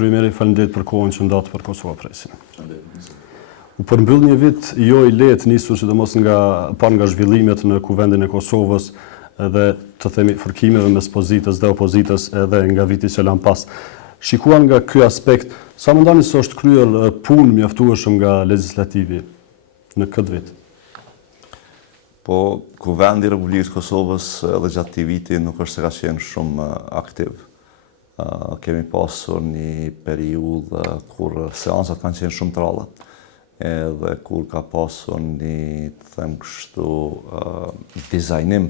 Zotëri Meri, faleminderit për kohën që ndatë për Kosova Presin. U përmbyll një vit jo i lehtë, nisur sidomos nga zhvillimet në kuvendin e Kosovës dhe të themi fërkimeve mes pozitës dhe opozitës edhe nga viti që lan pas. Shikuan nga ky aspekt, sa mendoni se është kryer punë mjaftueshëm nga legislativi në këtë vit? Po, kuvendi i Republikës Kosovës edhe gjatë këtij viti nuk është se ka qenë shumë aktiv. Kemi pasur një periudhë kur seancat kanë qenë shumë të ralla, edhe kur ka pasur një, them kështu, dizajnim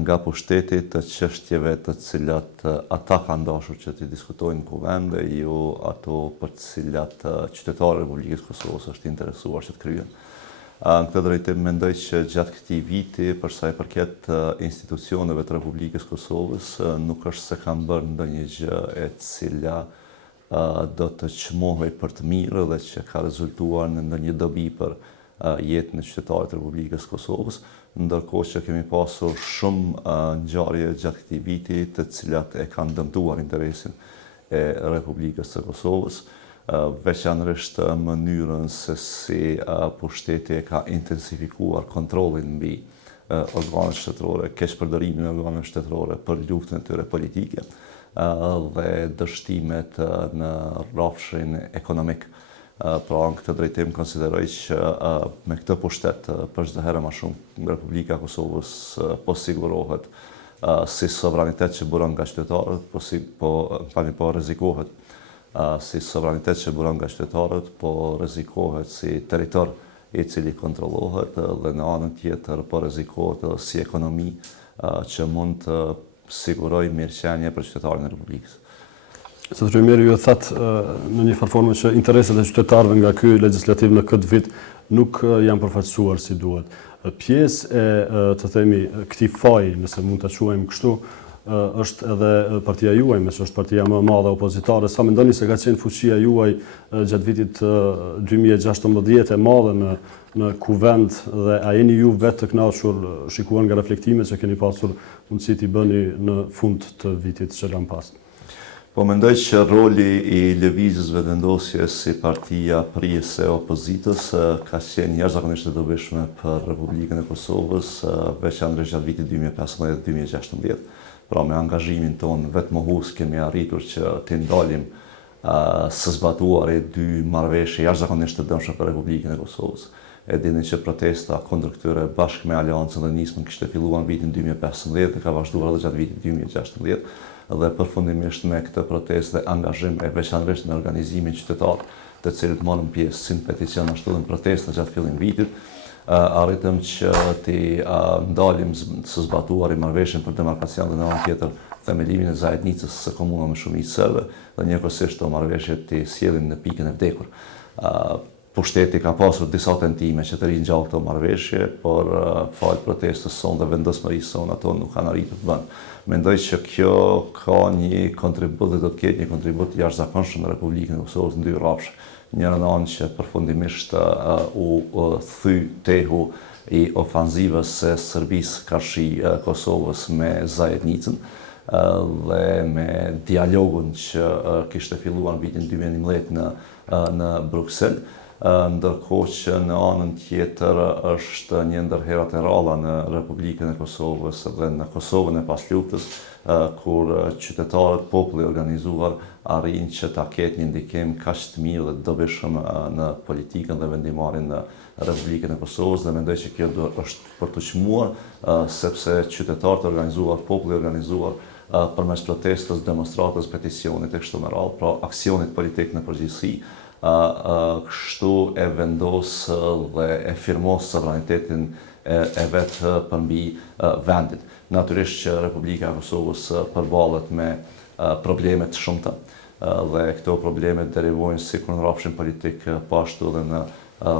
nga pushteti të çështjeve të cilat ata kanë dashur që të diskutojnë në kuvende, jo ato për të cilat qytetarët e Republikës Kosovës është interesuar që të kryen. Në këtë drejtim mendoj që gjatë këtij viti, për sa i përket institucioneve të Republikës Kosovës, nuk është se kanë bërë ndonjë gjë e cila do të çmohej për të mirë dhe që ka rezultuar në ndonjë dobi për jetën e qytetarëve të Republikës Kosovës, ndërkohë që kemi pasur shumë ngjarje gjatë këtij viti të cilat e kanë dëmtuar interesin e Republikës së Kosovës, veçanërisht mënyrën se si pushteti e ka intensifikuar kontrollin mbi organet shtetërore, keqpërdorimin e organeve shtetërore për luftën e tyre politike dhe dështimet në rrafshin ekonomik. Pra në këtë drejtim konsideroj që me këtë pushtet për çdo herë më shumë Republika e Kosovës po sigurohet si sovranitet që buron nga qytetarët, po rrezikohet si sovranitet që buron nga qytetarët, po rrezikohet si territor i cili kontrollohet dhe në anën tjetër po rrezikohet si ekonomi që mund të sigurojë mirëqenie për qytetarët e Republikës. Zotëri Meri, ju thatë në një farë formë që interesat e qytetarëve nga ky legislativ në këtë vit nuk janë përfaqësuar si duhet. Pjesë e të themi këtij faji, nëse mund ta quajmë kështu, është edhe partia juaj, mes është partia më e madhe opozitare. Sa mendoni se ka qenë fuqia juaj gjatë vitit 2016 e madhe në kuvend dhe a jeni ju vetë të kënaqur shikuar nga reflektimet që keni pasur mundësi t'i bëni në fund të vitit që lan pas? Po mendoj që roli i lëvizjes vendosjes si partia prijese e opozitës ka qenë jashtëzakonisht e dobishme për Republikën e Kosovës, veçanërisht gjatë vitit 2015-2016. Pra me angazhimin tonë vetë mohues kemi arritur që të ndalim së zbatuari dy marrëveshje jashtëzakonisht të dëmshme për Republikën e Kosovës. E dini që protesta kundër këtyre bashkë me Aleancën dhe Nismën kishte filluar në vitin 2015 dhe ka vazhduar edhe gjatë vitit 2016 dhe përfundimisht me këtë protestë dhe angazhim e veçanërisht me organizimin qytetar, të cilët morën pjesë si në peticion ashtu dhe në protesta gjatë fillim vitit, arritëm që të ndalim së zbatuari marrëveshjen për demarkacion dhe në anën tjetër themelimin e zajednicës së komunave me shumicë serbe dhe njëkohësisht të marrëveshje të sjellim në pikën e vdekur. Pushteti ka pasur disa tentime që të ringjallë këto marrëveshje, por fal protestës sonë dhe vendosmërisë sonë ato nuk kanë arritur të bënë. Mendoj që kjo ka një kontribut dhe do të ketë një kontribut jashtëzakonshëm në Republikën e Kosovës në dy rrafshe. Njëra në anë që përfundimisht u thy tehu i ofanzivës së Serbisë karshi Kosovës me Zajednicën dhe me dialogun që kishte filluar në vitin 2011 në Bruksel, ndërkohë që në anën tjetër është një ndër herat e ralla në Republikën e Kosovës dhe në Kosovën e pasluftës, kur qytetarët, populli organizuar arrin që ta ketë një ndikim kaq të mirë dhe të dobishëm në politikën dhe vendimarrjen në Republikën e Kosovës dhe mendoj që kjo është për të çmuar sepse qytetarët organizuar, populli organizuar përmes protestës, demonstratës, peticionit e kështu me radhë, pra aksionit politik në përgjithësi, kështu e vendos dhe e firmos sovranitetin e vetë përmbi vendit. Natyrisht që Republika e Kosovës përballet me probleme të shumta dhe këto probleme derivojnë sikur në rrafshin politik, po ashtu edhe në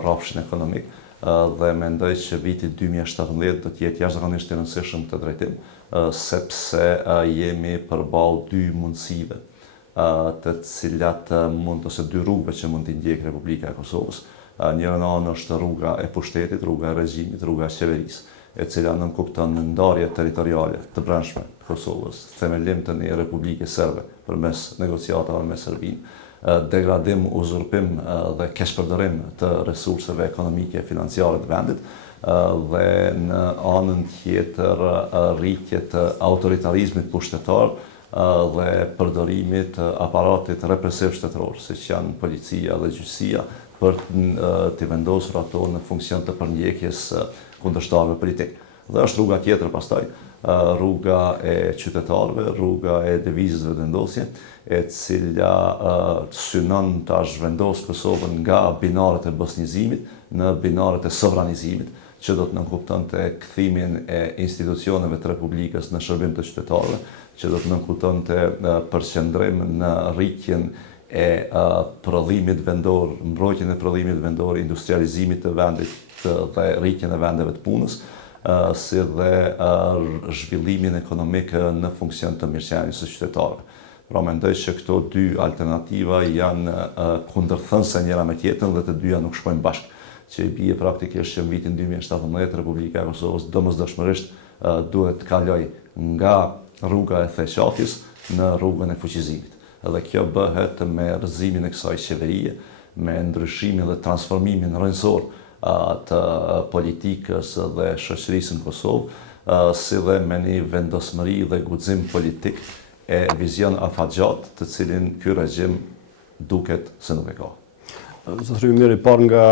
rrafshin ekonomik dhe mendoj që viti 2017 do të jetë jashtëzakonisht i rëndësishëm këtë drejtim, sepse jemi përballë dy mundësive të cilat ose dy rrugëve që mund t'i ndjekë Republika e Kosovës. Njëra në anë është rruga e pushtetit, rruga e regjimit, rruga e qeverisë. e cila nënkupton ndarje territoriale të brendshme të Kosovës, themelim të një Republike Serbe përmes negociatave me Serbinë, degradim, uzurpim dhe keqpërdorim të resurseve ekonomike e financiare të vendit, dhe në anën tjetër rritje të autoritarizmit pushtetar dhe përdorimit të aparatit represiv shtetëror, siç janë policia dhe gjyqësia, për të vendosur ato në funksion të përndjekjes kundërshtarëve politik. Dhe është rruga tjetër pastaj, rruga e qytetarëve, rruga e devizëve vendosje, e cila synon ta zhvendos Kosovën nga binarët e bosnjizimit në binarët e sovranizimit, që do të nënkuptonte kthimin e institucioneve të Republikës në shërbim të qytetarëve, që do të nënkuptonte përqendrim në rritjen e prodhimit vendor, mbrojtjen e prodhimit vendor, industrializimit të vendit dhe rritjen e vendeve të punës, si dhe zhvillimin ekonomik në funksion të mirëqenies së qytetarëve. Pra mendoj që këto dy alternativa janë kundërthënëse njëra me tjetrën dhe të dyja nuk shkojnë bashkë, që i bie praktikisht që në vitin 2017 Republika e Kosovës domosdoshmërisht duhet të kaloj nga rruga e theqatjes në rrugën e fuqizimit. Dhe kjo bëhet me rrëzimin e kësaj qeverie, me ndryshimin dhe transformimin rrënjësor të politikës dhe shoqërisë në Kosovë, si dhe me një vendosmëri dhe guxim politik e vizion afatgjat të cilin ky regjim duket se nuk e ka. Zotëri Ymiri, par nga,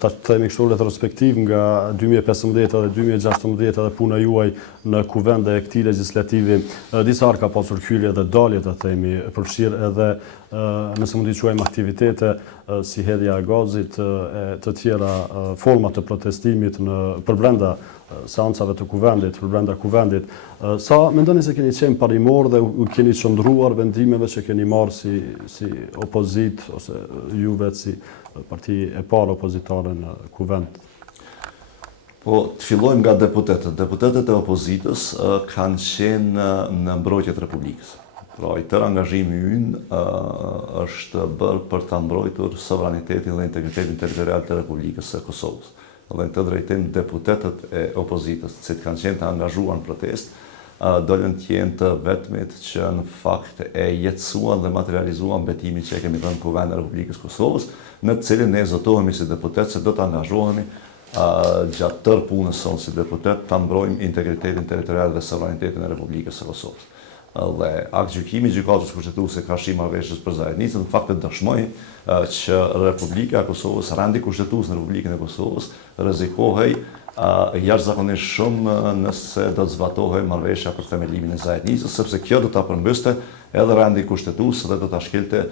ta themi kështu retrospektiv, nga 2015 dhe 2016 dhe puna juaj në kuvende e këtij legislativi, disa herë ka pasur hyrje dhe dalje, ta themi, përfshirë edhe nëse mund t'i quajmë aktivitete si hedhja e gazit, të tjera forma të protestimit për brenda seancave të kuvendit, për brenda kuvendit. Sa mendoni se keni qenë parimor dhe u keni qëndruar vendimeve që keni marrë si opozit ose juve si parti e parë opozitare në kuvend? Po, të fillojmë nga deputetët. Deputetët e opozitës kanë qenë në mbrojtje të Republikës. Pra, i tërë angazhimi ynë është bërë për të mbrojtur sovranitetin dhe integritetin territorial të Republikës së Kosovës. Dhe në të drejtim, deputetët e opozitës, që kanë qenë të angazhuar në protest, dollën të jenë të vetmit që në fakt e jetësuan dhe materializuan betimin që e kemi dhënë Kuvend e Republikës Kosovës, në të cilin ne zotohemi si deputet se do të angazhohemi gjatë tërë punës sonë si deputet të mbrojmë integritetin territorial dhe sovranitetin e Republikës së Kosovës. Dhe aktgjykimi gjykatës kushtetuese ka shi marrëveshjes për zajednicën, në fakt dëshmoi që Republika e Kosovës, rendi kushtetues në Republikën e Kosovës, rrezikohej jashtëzakonisht shumë nëse do të zbatohej marrëveshja për themelimin e zajednicës, sepse kjo do ta përmbyste edhe rendi kushtetues dhe do ta shkelte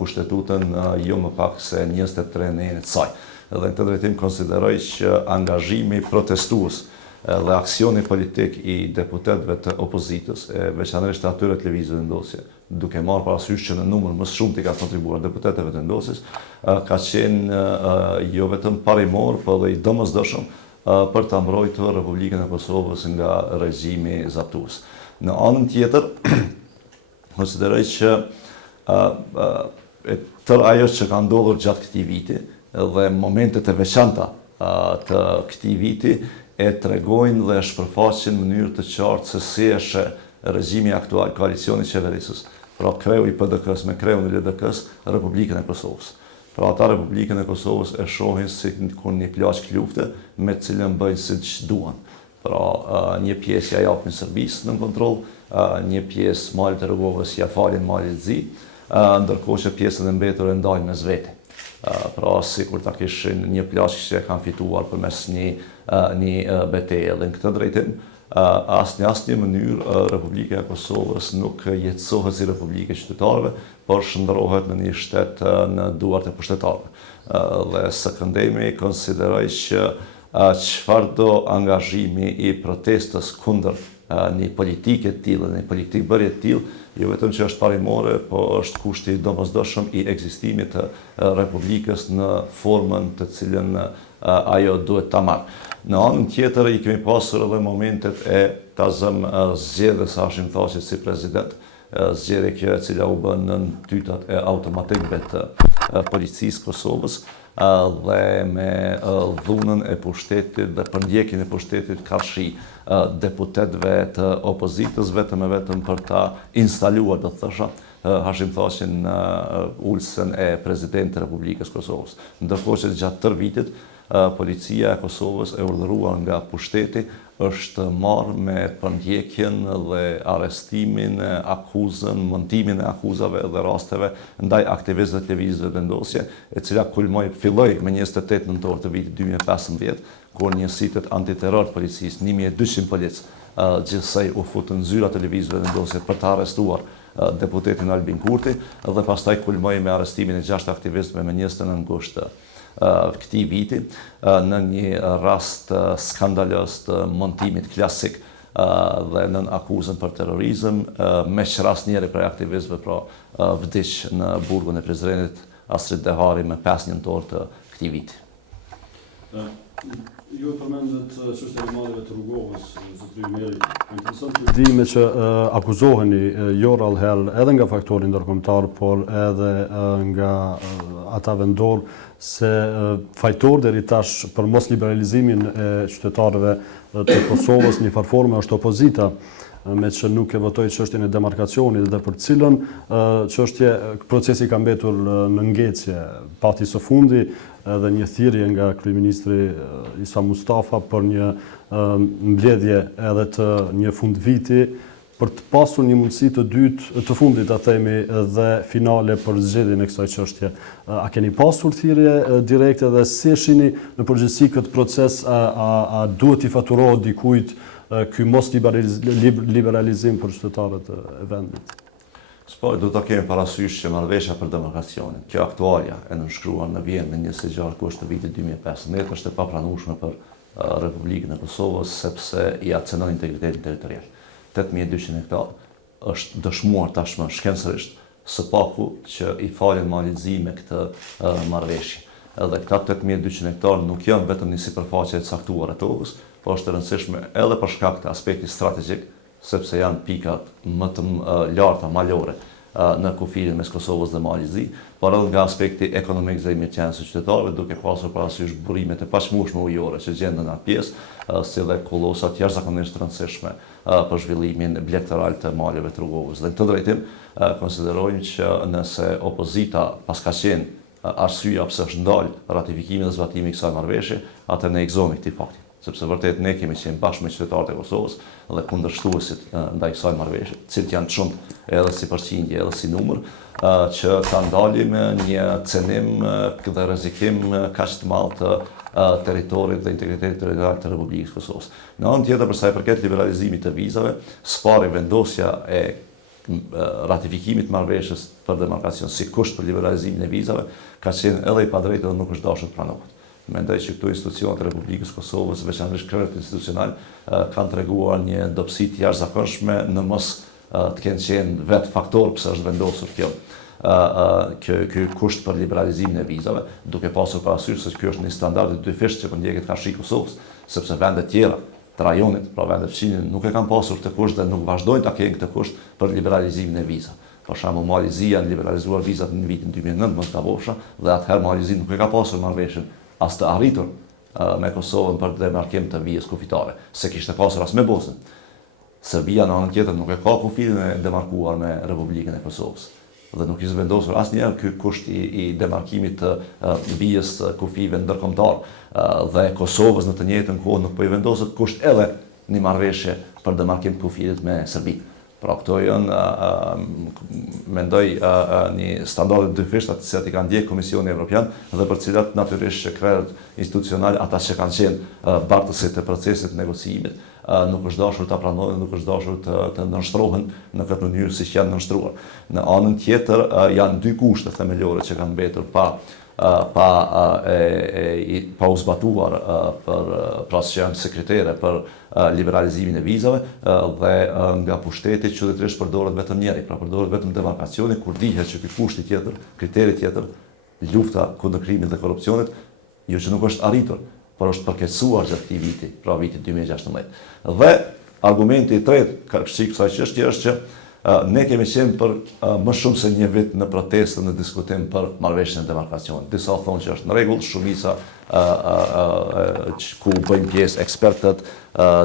kushtetutën jo më pak se 23 në enë të saj. Dhe në të drejtim konsideroj që angazhimi protestues dhe aksioni politik i deputetëve të opozitës, veçanërisht atyre të lëvizjeve vendosje, duke marrë parasysh që në numër më shumë t'i ka kontribuar deputetëve të vendosjes, ka qenë jo vetëm parimor, por edhe i domosdoshëm për ta mbrojtur Republikën e Kosovës nga regjimi zaptues. Në anën tjetër, konsideroj që tërë ajo që ka ndodhur gjatë këtij viti dhe momentet e veçanta të këtij viti e tregojnë dhe shpërfaqin në mënyrë të qartë se si është regjimi aktual, koalicioni qeverisës, pra kreu i PDK-s me kreun e LDK-s, Republikën e Kosovës. Pra ata Republikën e Kosovës e shohin si një plaçk lufte me të cilën bëjnë siç duan. Pra një pjesë ja japin Serbisë në kontroll, një pjesë malit e rrugovës ja falin malit të zi, ndërkohë që pjesën e mbetur e ndajnë mes vete. Pra sikur ta kishin një plaçk që e kanë fituar përmes një betejë. Dhe në këtë drejtim, asnjë mënyrë Republika e Kosovës nuk jetësohet si Republikë e qytetarëve, por shndrohet në një shtet në duart e pushtetarëve. Dhe së këndemi konsideroj që çfarëdo angazhimi i protestës kundër një politike të tillë, një politikë bërje të tillë, jo vetëm që është parimore, po është kushti i domosdoshëm i ekzistimit të Republikës në formën të cilën ajo duhet ta marrë. Në anën tjetër i kemi pasur edhe momentet e tazëm zgjedhjes Hashim Thaqit si president, zgjedhje kjo e cila u bën në tytat e automatikëve të policisë Kosovës dhe me dhunën e pushtetit dhe përndjekin e pushtetit karshi deputetëve të opozitës vetëm e vetëm për ta instaluar, do të thosha, Hashim Thaqin në ulësën e Presidentit të Republikës Kosovës. Ndërkohë që gjatë tërë vitit, policia e Kosovës e urdhëruar nga pushteti është marrë me përndjekjen dhe arrestimin, akuzën, montimin e akuzave dhe rasteve ndaj aktivistëve të lëvizjeve vendosje, e cila filloi me 28 nëntor të vitit 2015, kur njësitet antiterror të policisë, 1200 polic, gjithsej u futën zyra të lëvizjeve vendosje për të arrestuar deputetin Albin Kurti, dhe pastaj kulmoi me arrestimin e 6 aktivistëve me 29 gusht këtij viti, në një rast skandalës të montimit klasik dhe në akuzën për terrorizëm, me që rast njeri prej aktivistëve pra vdiq në burgun e Prizrenit Astrid Dehari me 5 nëntor të këtij viti. Ju përmendet çështja e maleve të rrugovës, zotëri Meri. Interesant të dime që akuzoheni jo rallëherë edhe nga faktori ndërkombëtar, por edhe nga ata vendor se fajtor deri tash për mos liberalizimin e qytetarëve të Kosovës një farë forme është opozita, me që nuk e votoi çështjen e demarkacionit dhe për cilën çështje procesi ka mbetur në ngecje. Pati së fundi edhe një thirrje nga kryeministri Isa Mustafa për një mbledhje edhe të një fundviti për të pasur një mundësi të dytë, të fundit, a themi, dhe finale për zgjedhjen e kësaj çështje. A keni pasur thirrje direkte dhe si shihni në përgjithësi këtë proces, a duhet i faturohet dikujt ky mos liberalizim për qytetarët e vendit? Do të kemi parasysh që marrëveshja për demarkacionin, kjo aktualja e nënshkruar në Vjenë me 26 gusht të vitit 2015, është e papranueshme për Republikën e Kosovës, sepse i acenton integritetin territorial. 8200 hektar është dëshmuar tashmë shkencërisht së paku që i falen malizi me këtë marrëveshje. Edhe këta 8200 hektar nuk janë vetëm një sipërfaqe e caktuar e tokës, po është e rëndësishme edhe për shkak të aspektit strategjik, sepse janë pikat më të larta malore në kufilin mes Kosovës dhe Malizi, por edhe nga aspekti ekonomik dhe i mirëqenies së qytetarëve, duke pasur parasysh burimet e paqëmueshme ujore që gjenden në atë pjesë, si dhe kollosat jashtëzakonisht të rëndësishme për zhvillimin blegëtaral të maleve të rrugovës. Dhe në këtë drejtim konsiderojmë që nëse opozita pas ka qenë arsyeja pse është ndalë ratifikimi dhe zbatimi i kësaj marrëveshje, atë ne gëzohemi këtij fakti. Sepse vërtet ne kemi qenë bashkë me qytetarët e Kosovës dhe kundërshtuesit ndaj kësaj marrëveshje, cilët janë të shumtë edhe si përqindje edhe si numër, që ta ndalim një cenim dhe rrezikim kaq të madh të territorit dhe integritetit territorial të Republikës Kosovës. Në anën tjetër, për sa i përket liberalizimit të vizave, s'pari vendosja e ratifikimit marrëveshjes për demarkacion si kusht për liberalizimin e vizave ka qenë edhe i padrejtë dhe nuk është dashur të pranohet. Mendoj që këto institucionet e Republikës Kosovës, veçanërisht kreret institucional, kanë treguar një dobësi të jashtëzakonshme në mos të kenë qenë vetë faktor pse është vendosur ky kusht për liberalizimin e vizave, duke pasur parasysh se ky është një standard i dyfisht që përndjeket karshi Kosovës, sepse vendet tjera të rajonit, pra vendet fqinjë, nuk e kanë pasur këtë kusht dhe nuk vazhdojnë ta kenë këtë kusht për liberalizimin e vizave. Për shembull, Malizi janë liberalizuar vizat në vitin 2009 ka bofsha, dhe atëherë Malizi nuk e ka pasur marrëveshjen as të arritur me Kosovën për demarkim të vijës kufitare, se kishte pasur as me Bosnën. Serbia në anën tjetër nuk e ka kufilin e demarkuar me Republikën e Kosovës. Dhe nuk ishte vendosur asnjëherë ky kusht i demarkimit të vijës kufive ndërkombëtar dhe Kosovës në të njëjtën kohë nuk po i vendoset kusht edhe një marrëveshje për demarkim të kufilit me Serbinë. Pra këto janë, mendoj, një standarde dyfishta të cilat i kanë ndjek Komisioni Evropian dhe për cilat natyrisht që kreret institucionale, ata që kanë qenë bartësit e procesit të negociimit, nuk është dashur të pranohen, nuk është dashur të nënshtrohen në këtë mënyrë siç janë nënshtruar. Në anën tjetër janë dy kushte themelore që kanë mbetur pa u zbatuar pra që janë sekretere për liberalizimin e vizave dhe nga pushteti qytetërisht përdoret vetëm njëri, pra përdoret vetëm demarkacioni, kur dihet që ky kushti tjetër, kriteri tjetër, lufta kundër krimit dhe korrupsionit, jo që nuk është arritur, por është përkeqësuar gjatë këtij viti, pra vitit 2016. Dhe argumenti i tretë kësaj çështje është që Ne kemi qenë për më shumë se një vit në protestë, në diskutim për marrëveshjen e demarkacionit. Disa thonë që është në rregull, shumica ku bëjnë pjesë ekspertët,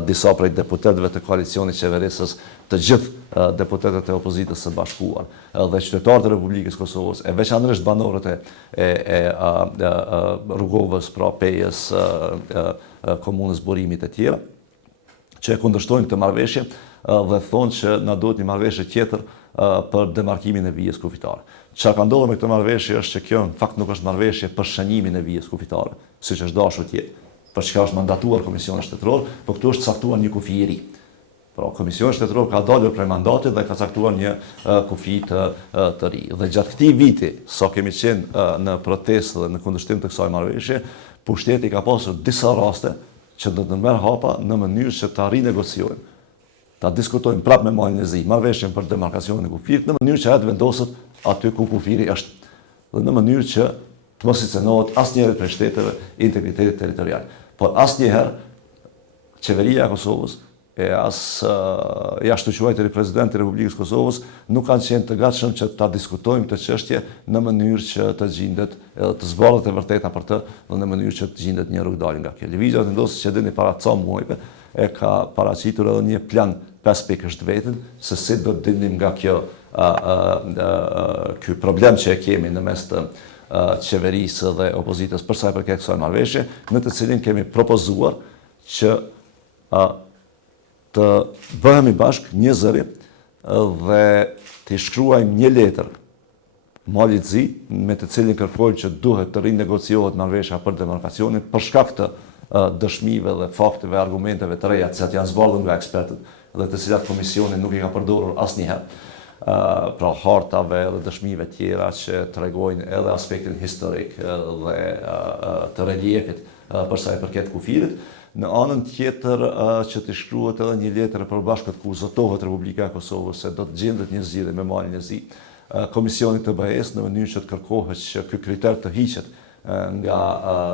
disa prej deputetëve të koalicionit qeverisës, të gjithë deputetët e opozitës së bashkuar dhe qytetarët e Republikës Kosovës, e veçanërisht banorët e Rrugovës, pra Pejës, komunës Burimit e tjera, që e kundërshtojnë këtë marrëveshje dhe thonë që na duhet një marrëveshje tjetër për demarkimin e vijës kufitare. Çfarë ka ndodhur me këtë marrëveshje është që kjo në fakt nuk është marrëveshje për shënimin e vijës kufitare, siç është dashur të jetë, për çka është mandatuar Komisioni Shtetëror, por këtu është caktuar një kufi i ri. Pra, Komisioni Shtetëror ka dalur prej mandatit dhe ka caktuar një kufi të ri. Dhe gjatë këtij viti, sa kemi qenë në protestë dhe në kundërshtim të kësaj marrëveshje, pushteti ka pasur disa raste që do të merr hapa në mënyrë që ta rinegociojnë, ta diskutojnë prapë me malin e zi, marrëveshjen për demarkacionin e kufirit, në mënyrë që atë vendoset aty ku kufiri është, dhe në mënyrë që të mos i cenohet asnjëherë prej shteteve integritetit territorial. Por asnjëherë qeveria e Kosovës e as jashtëquajturi presidenti i Republikës Kosovës nuk kanë qenë të gatshëm që ta diskutojmë këtë çështje në mënyrë që të gjendet të zbardhet e vërteta për të dhe në mënyrë që të gjendet një rrugdalje nga kjo. Lëvizja vendosur që dini para ca muajve e ka paraqitur edhe një plan 5 pikësh të vetën se si do të dilnim nga kjo ky problem që e kemi në mes të qeverisë dhe opozitës për sa i përket kësaj marrëveshje, në të cilin kemi propozuar që të bëhemi bashkë një zëri dhe të shkruajmë një letër malit zi me të cilin kërkojmë që duhet të rinegociohet marrëveshja për demarkacionin për shkak të dëshmive dhe fakteve, argumenteve të reja, që janë zbardhur nga ekspertët dhe të cilat komisioni nuk i ka përdorur asnjëherë. Pra hartave dhe dëshmive tjera që tregojnë edhe aspektin historik dhe të reliefit për sa i përket kufirit. Në anën tjetër që të shkruhet edhe një letër e përbashkët ku zotohet Republika e Kosovës se do të gjendet një zgjidhje me malin e zi, Komisioni të BE-s në mënyrë që të kërkohet që ky kriter të hiqet nga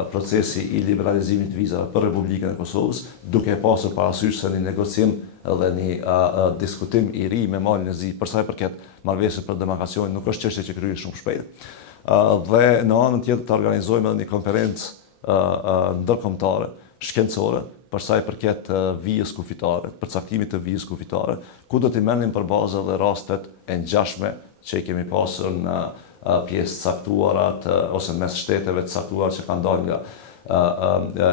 procesi i liberalizimit të vizave për Republikën e Kosovës, duke pasur parasysh se një negocim dhe një diskutim i ri me malin e zi për sa i përket marrëveshjes për demarkacionin nuk është çështje që kryhet shumë shpejt. Dhe në anën tjetër të organizojmë edhe një konferencë ndërkombëtare shkencore për sa i përket vijës kufitare, përcaktimit të vijës kufitare, ku do t'i merrnim përballë edhe rastet e ngjashme që i kemi pasur në pjesë caktuarat ose mes shteteve të caktuara që kanë dalë nga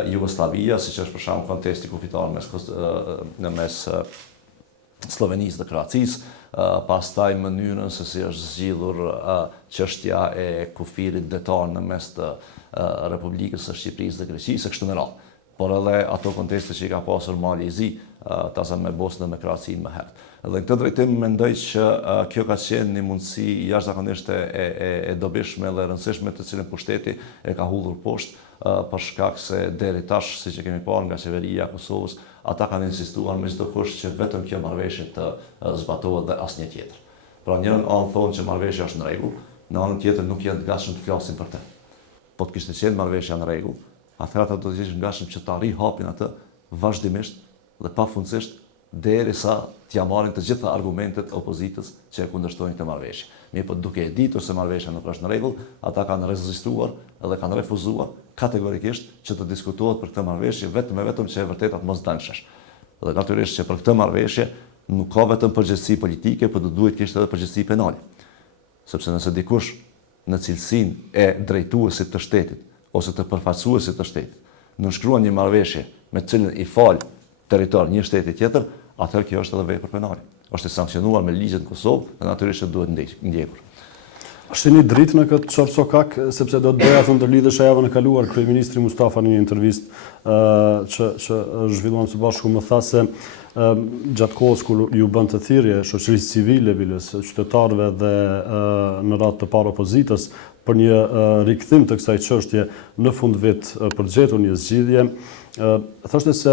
Jugoslavia, siç është për shembull kontesti kufitar në mes Slovenisë dhe Kroacisë, pastaj mënyrën se si është zgjidhur çështja e kufirit detar në mes të Republikës së Shqipërisë dhe Greqisë, kështu me radhë. Por edhe ato konteste që i ka pasur mali i zi, tasa me Bosnën dhe me Kroacinë më herët. Dhe në këtë drejtim mendoj që kjo ka qenë një mundësi jashtëzakonisht e dobishme dhe rëndësishme të cilën pushteti e ka hullur poshtë për shkak se deri tash, siç e kemi parë nga qeveria e Kosovës, ata kanë insistuar me çdo kusht që vetëm kjo marrëveshje të zbatohet dhe asnjë tjetër. Pra njërin anë thonë që marrëveshja është në rregull, në anën tjetër nuk janë të gatshëm të flasin për të. Po të kishte qenë marrëveshja në rregull, atëherë ata do të ishin gatshëm që ta rihapin atë vazhdimisht dhe pafundësisht derisa t'ia marrin të gjitha argumentet opozitës që e kundërshtojnë këtë marrëveshje. Mirë, po duke e ditur se marrëveshja nuk është në rregull, ata kanë rezistuar dhe kanë refuzuar kategorikisht që të diskutohet për këtë marrëveshje vetëm që e vërtetat mos dënshesh. Dhe natyrisht që për këtë marrëveshje nuk ka vetëm përgjegjësi politike, por do duhet kishte edhe përgjegjësi penale. Sepse nëse dikush në cilësinë e drejtuesit të shtetit ose të përfaqësuesit të shtetit nënshkruan një marrëveshje me të cilën i fal territor një shteti tjetër, atëherë kjo është edhe vepër penale. Është e sankcionuar me ligjet në Kosovë dhe natyrisht që duhet ndjekur. Është një dritë në këtë çorçokak, sepse do të doja të ndërlidhesh javën e kaluar kryeministri Mustafa në një intervistë që zhvilluam së bashku më tha se gjatë kohës kur ju bën të thirrje shoqërisë civile, bilës qytetarëve dhe në radhë të parë opozitës për një rikthim të kësaj çështje në fund vit për gjetur një zgjidhje. Thoshte se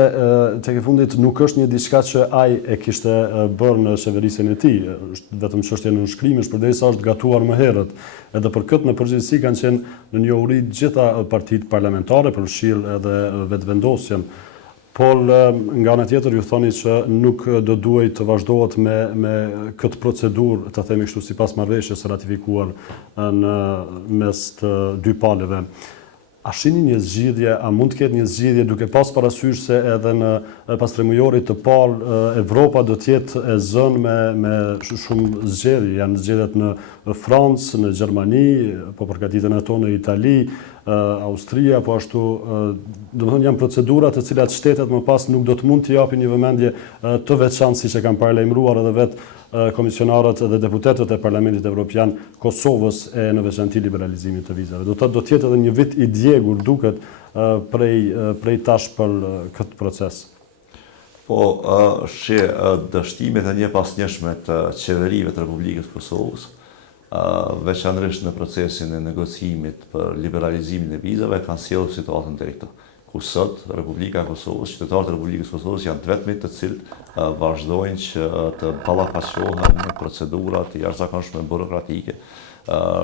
tek e fundit nuk është një diçka që ai e kishte bërë në qeverisjen e tij, është vetëm çështje e nënshkrimit, përderisa është gatuar më herët. Edhe për këtë në përgjithësi kanë qenë në njohuri të gjitha partitë parlamentare, përfshirë edhe vetëvendosjen. Por nga ana tjetër ju thoni që nuk do duhej të vazhdohet me këtë procedurë, të themi kështu, sipas marrëveshjes së ratifikuar në mes të dy palëve. A shihni një zgjidhje, a mund të ketë një zgjidhje duke pas parasysh se edhe në pas tremujorit të parë Evropa do të jetë e zënë me shumë zgjedhje, janë zgjedhjet në Francë, në Gjermani, po përgatiten ato në Itali, Austria, po ashtu, domethënë janë procedura të cilat shtetet më pas nuk do të mund të japin një vëmendje të veçantë siç e kanë paralajmëruar edhe vetë komisionarët dhe deputetët e Parlamentit Evropian Kosovës e në veçanti liberalizimit të vizave. Do të jetë edhe një vit i djegur duket prej tash për këtë proces. Po, dështimet e një pas njëshme të qeverive të Republikës Kosovës, veçanërisht në procesin e negocimit për liberalizimin e vizave, kanë sjellur situatën deri këtu. Ku sot Republika e Kosovës, qytetarët e Republikës Kosovës janë të vetmit të cilët vazhdojnë që të ballafaqohen në procedura të jashtëzakonshme burokratike,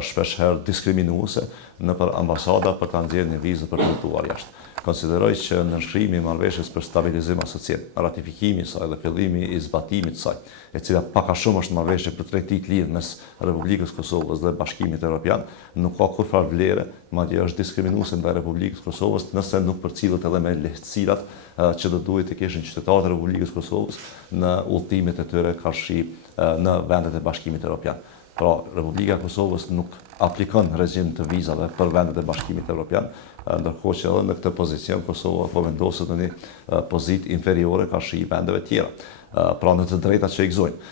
shpeshherë diskriminuese nëpër ambasada për ta nxjerrë një vizë për të jetuar jashtë. Konsideroj që nënshkrimi i marrëveshjes për stabilizim asociat, ratifikimi i saj dhe fillimi i zbatimit të saj, e cila pak a shumë është marrëveshje për tregtit lidh mes Republikës Kosovës dhe Bashkimit Evropian, nuk ka kurrë vlerë, madje është diskriminuese ndaj Republikës Kosovës nëse nuk përcillet edhe me lehtësirat që do duhet të kishin qytetarët e Republikës Kosovës në udhëtimet e tyre kashi në vendet e Bashkimit Evropian. Pra, Republika e Kosovës nuk aplikon regjim të vizave për vendet e Bashkimit Evropian, ndërkohë që edhe në këtë pozicion Kosova po vendoset në një pozitë inferiore kashi vendeve tjera. Pra në të drejtat që i gëzojnë.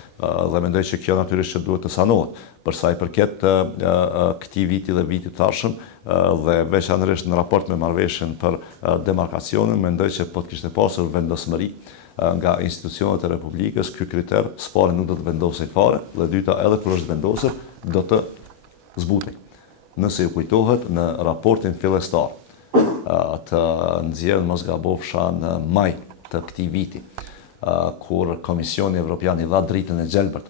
Dhe mendoj që kjo natyrisht që duhet të sanohet. Për sa i përket këtij viti dhe vitit të ardhshëm dhe veçanërisht në raport me marrëveshjen për demarkacionin, mendoj që po të kishte pasur vendosmëri nga institucionet e Republikës, ky kriter s'pari nuk do të vendosej fare, dhe dyta edhe kur është vendosur do të zbutej. Nëse ju kujtohet në raportin fillestar të nxjerrën mos gabofsha në maj të këtij viti, kur Komisioni Evropian i dha dritën e gjelbërt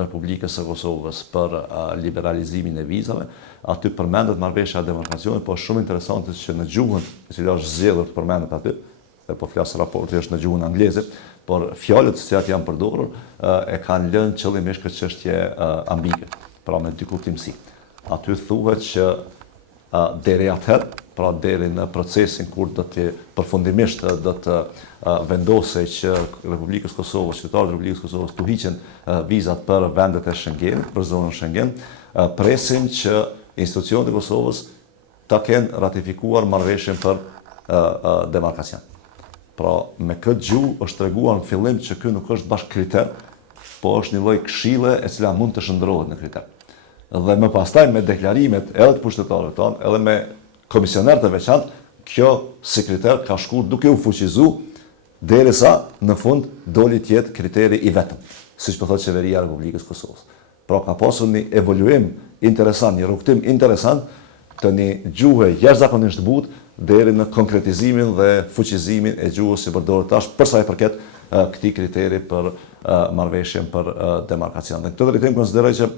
Republikës së Kosovës për liberalizimin e vizave, aty përmendet marrëveshja e demarkacionit, po shumë interesante që në gjuhën e cila është zgjedhur të përmendet aty, dhe po flas raporti është në gjuhën angleze, por fjalët që janë përdorur e kanë lënë qëllimisht këtë çështje ambige, pra me dy kuptimsi. Aty thuhet që deri atëherë, pra deri në procesin kur do të përfundimisht do të vendosej që Republikës Kosovës, qytetarët e Republikës Kosovës të hiqen vizat për vendet e Schengen, për zonën Schengen, presin që institucionet e Kosovës ta kenë ratifikuar marrëveshjen për demarkacion. Pra, me këtë gjuhë është treguar në fillim që ky nuk është bashkë kriter, po është një lloj këshille e cila mund të shndërrohet në kriter. Dhe më pastaj me deklarimet edhe të pushtetarëve tanë, edhe me komisionerët e veçantë, kjo si kriter ka shkuar duke u fuqizuar derisa në fund doli të jetë kriteri i vetëm, siç po thotë qeveria e Republikës Kosovës. Pra ka pasur një evoluim interesant, një rrugtim interesant të një gjuhë jashtëzakonisht butë deri në konkretizimin dhe fuqizimin e gjuhës që përdoret tash për sa i përket këtij kriteri për marrëveshjen për demarkacion. Dhe këtë drejtim konsideroj që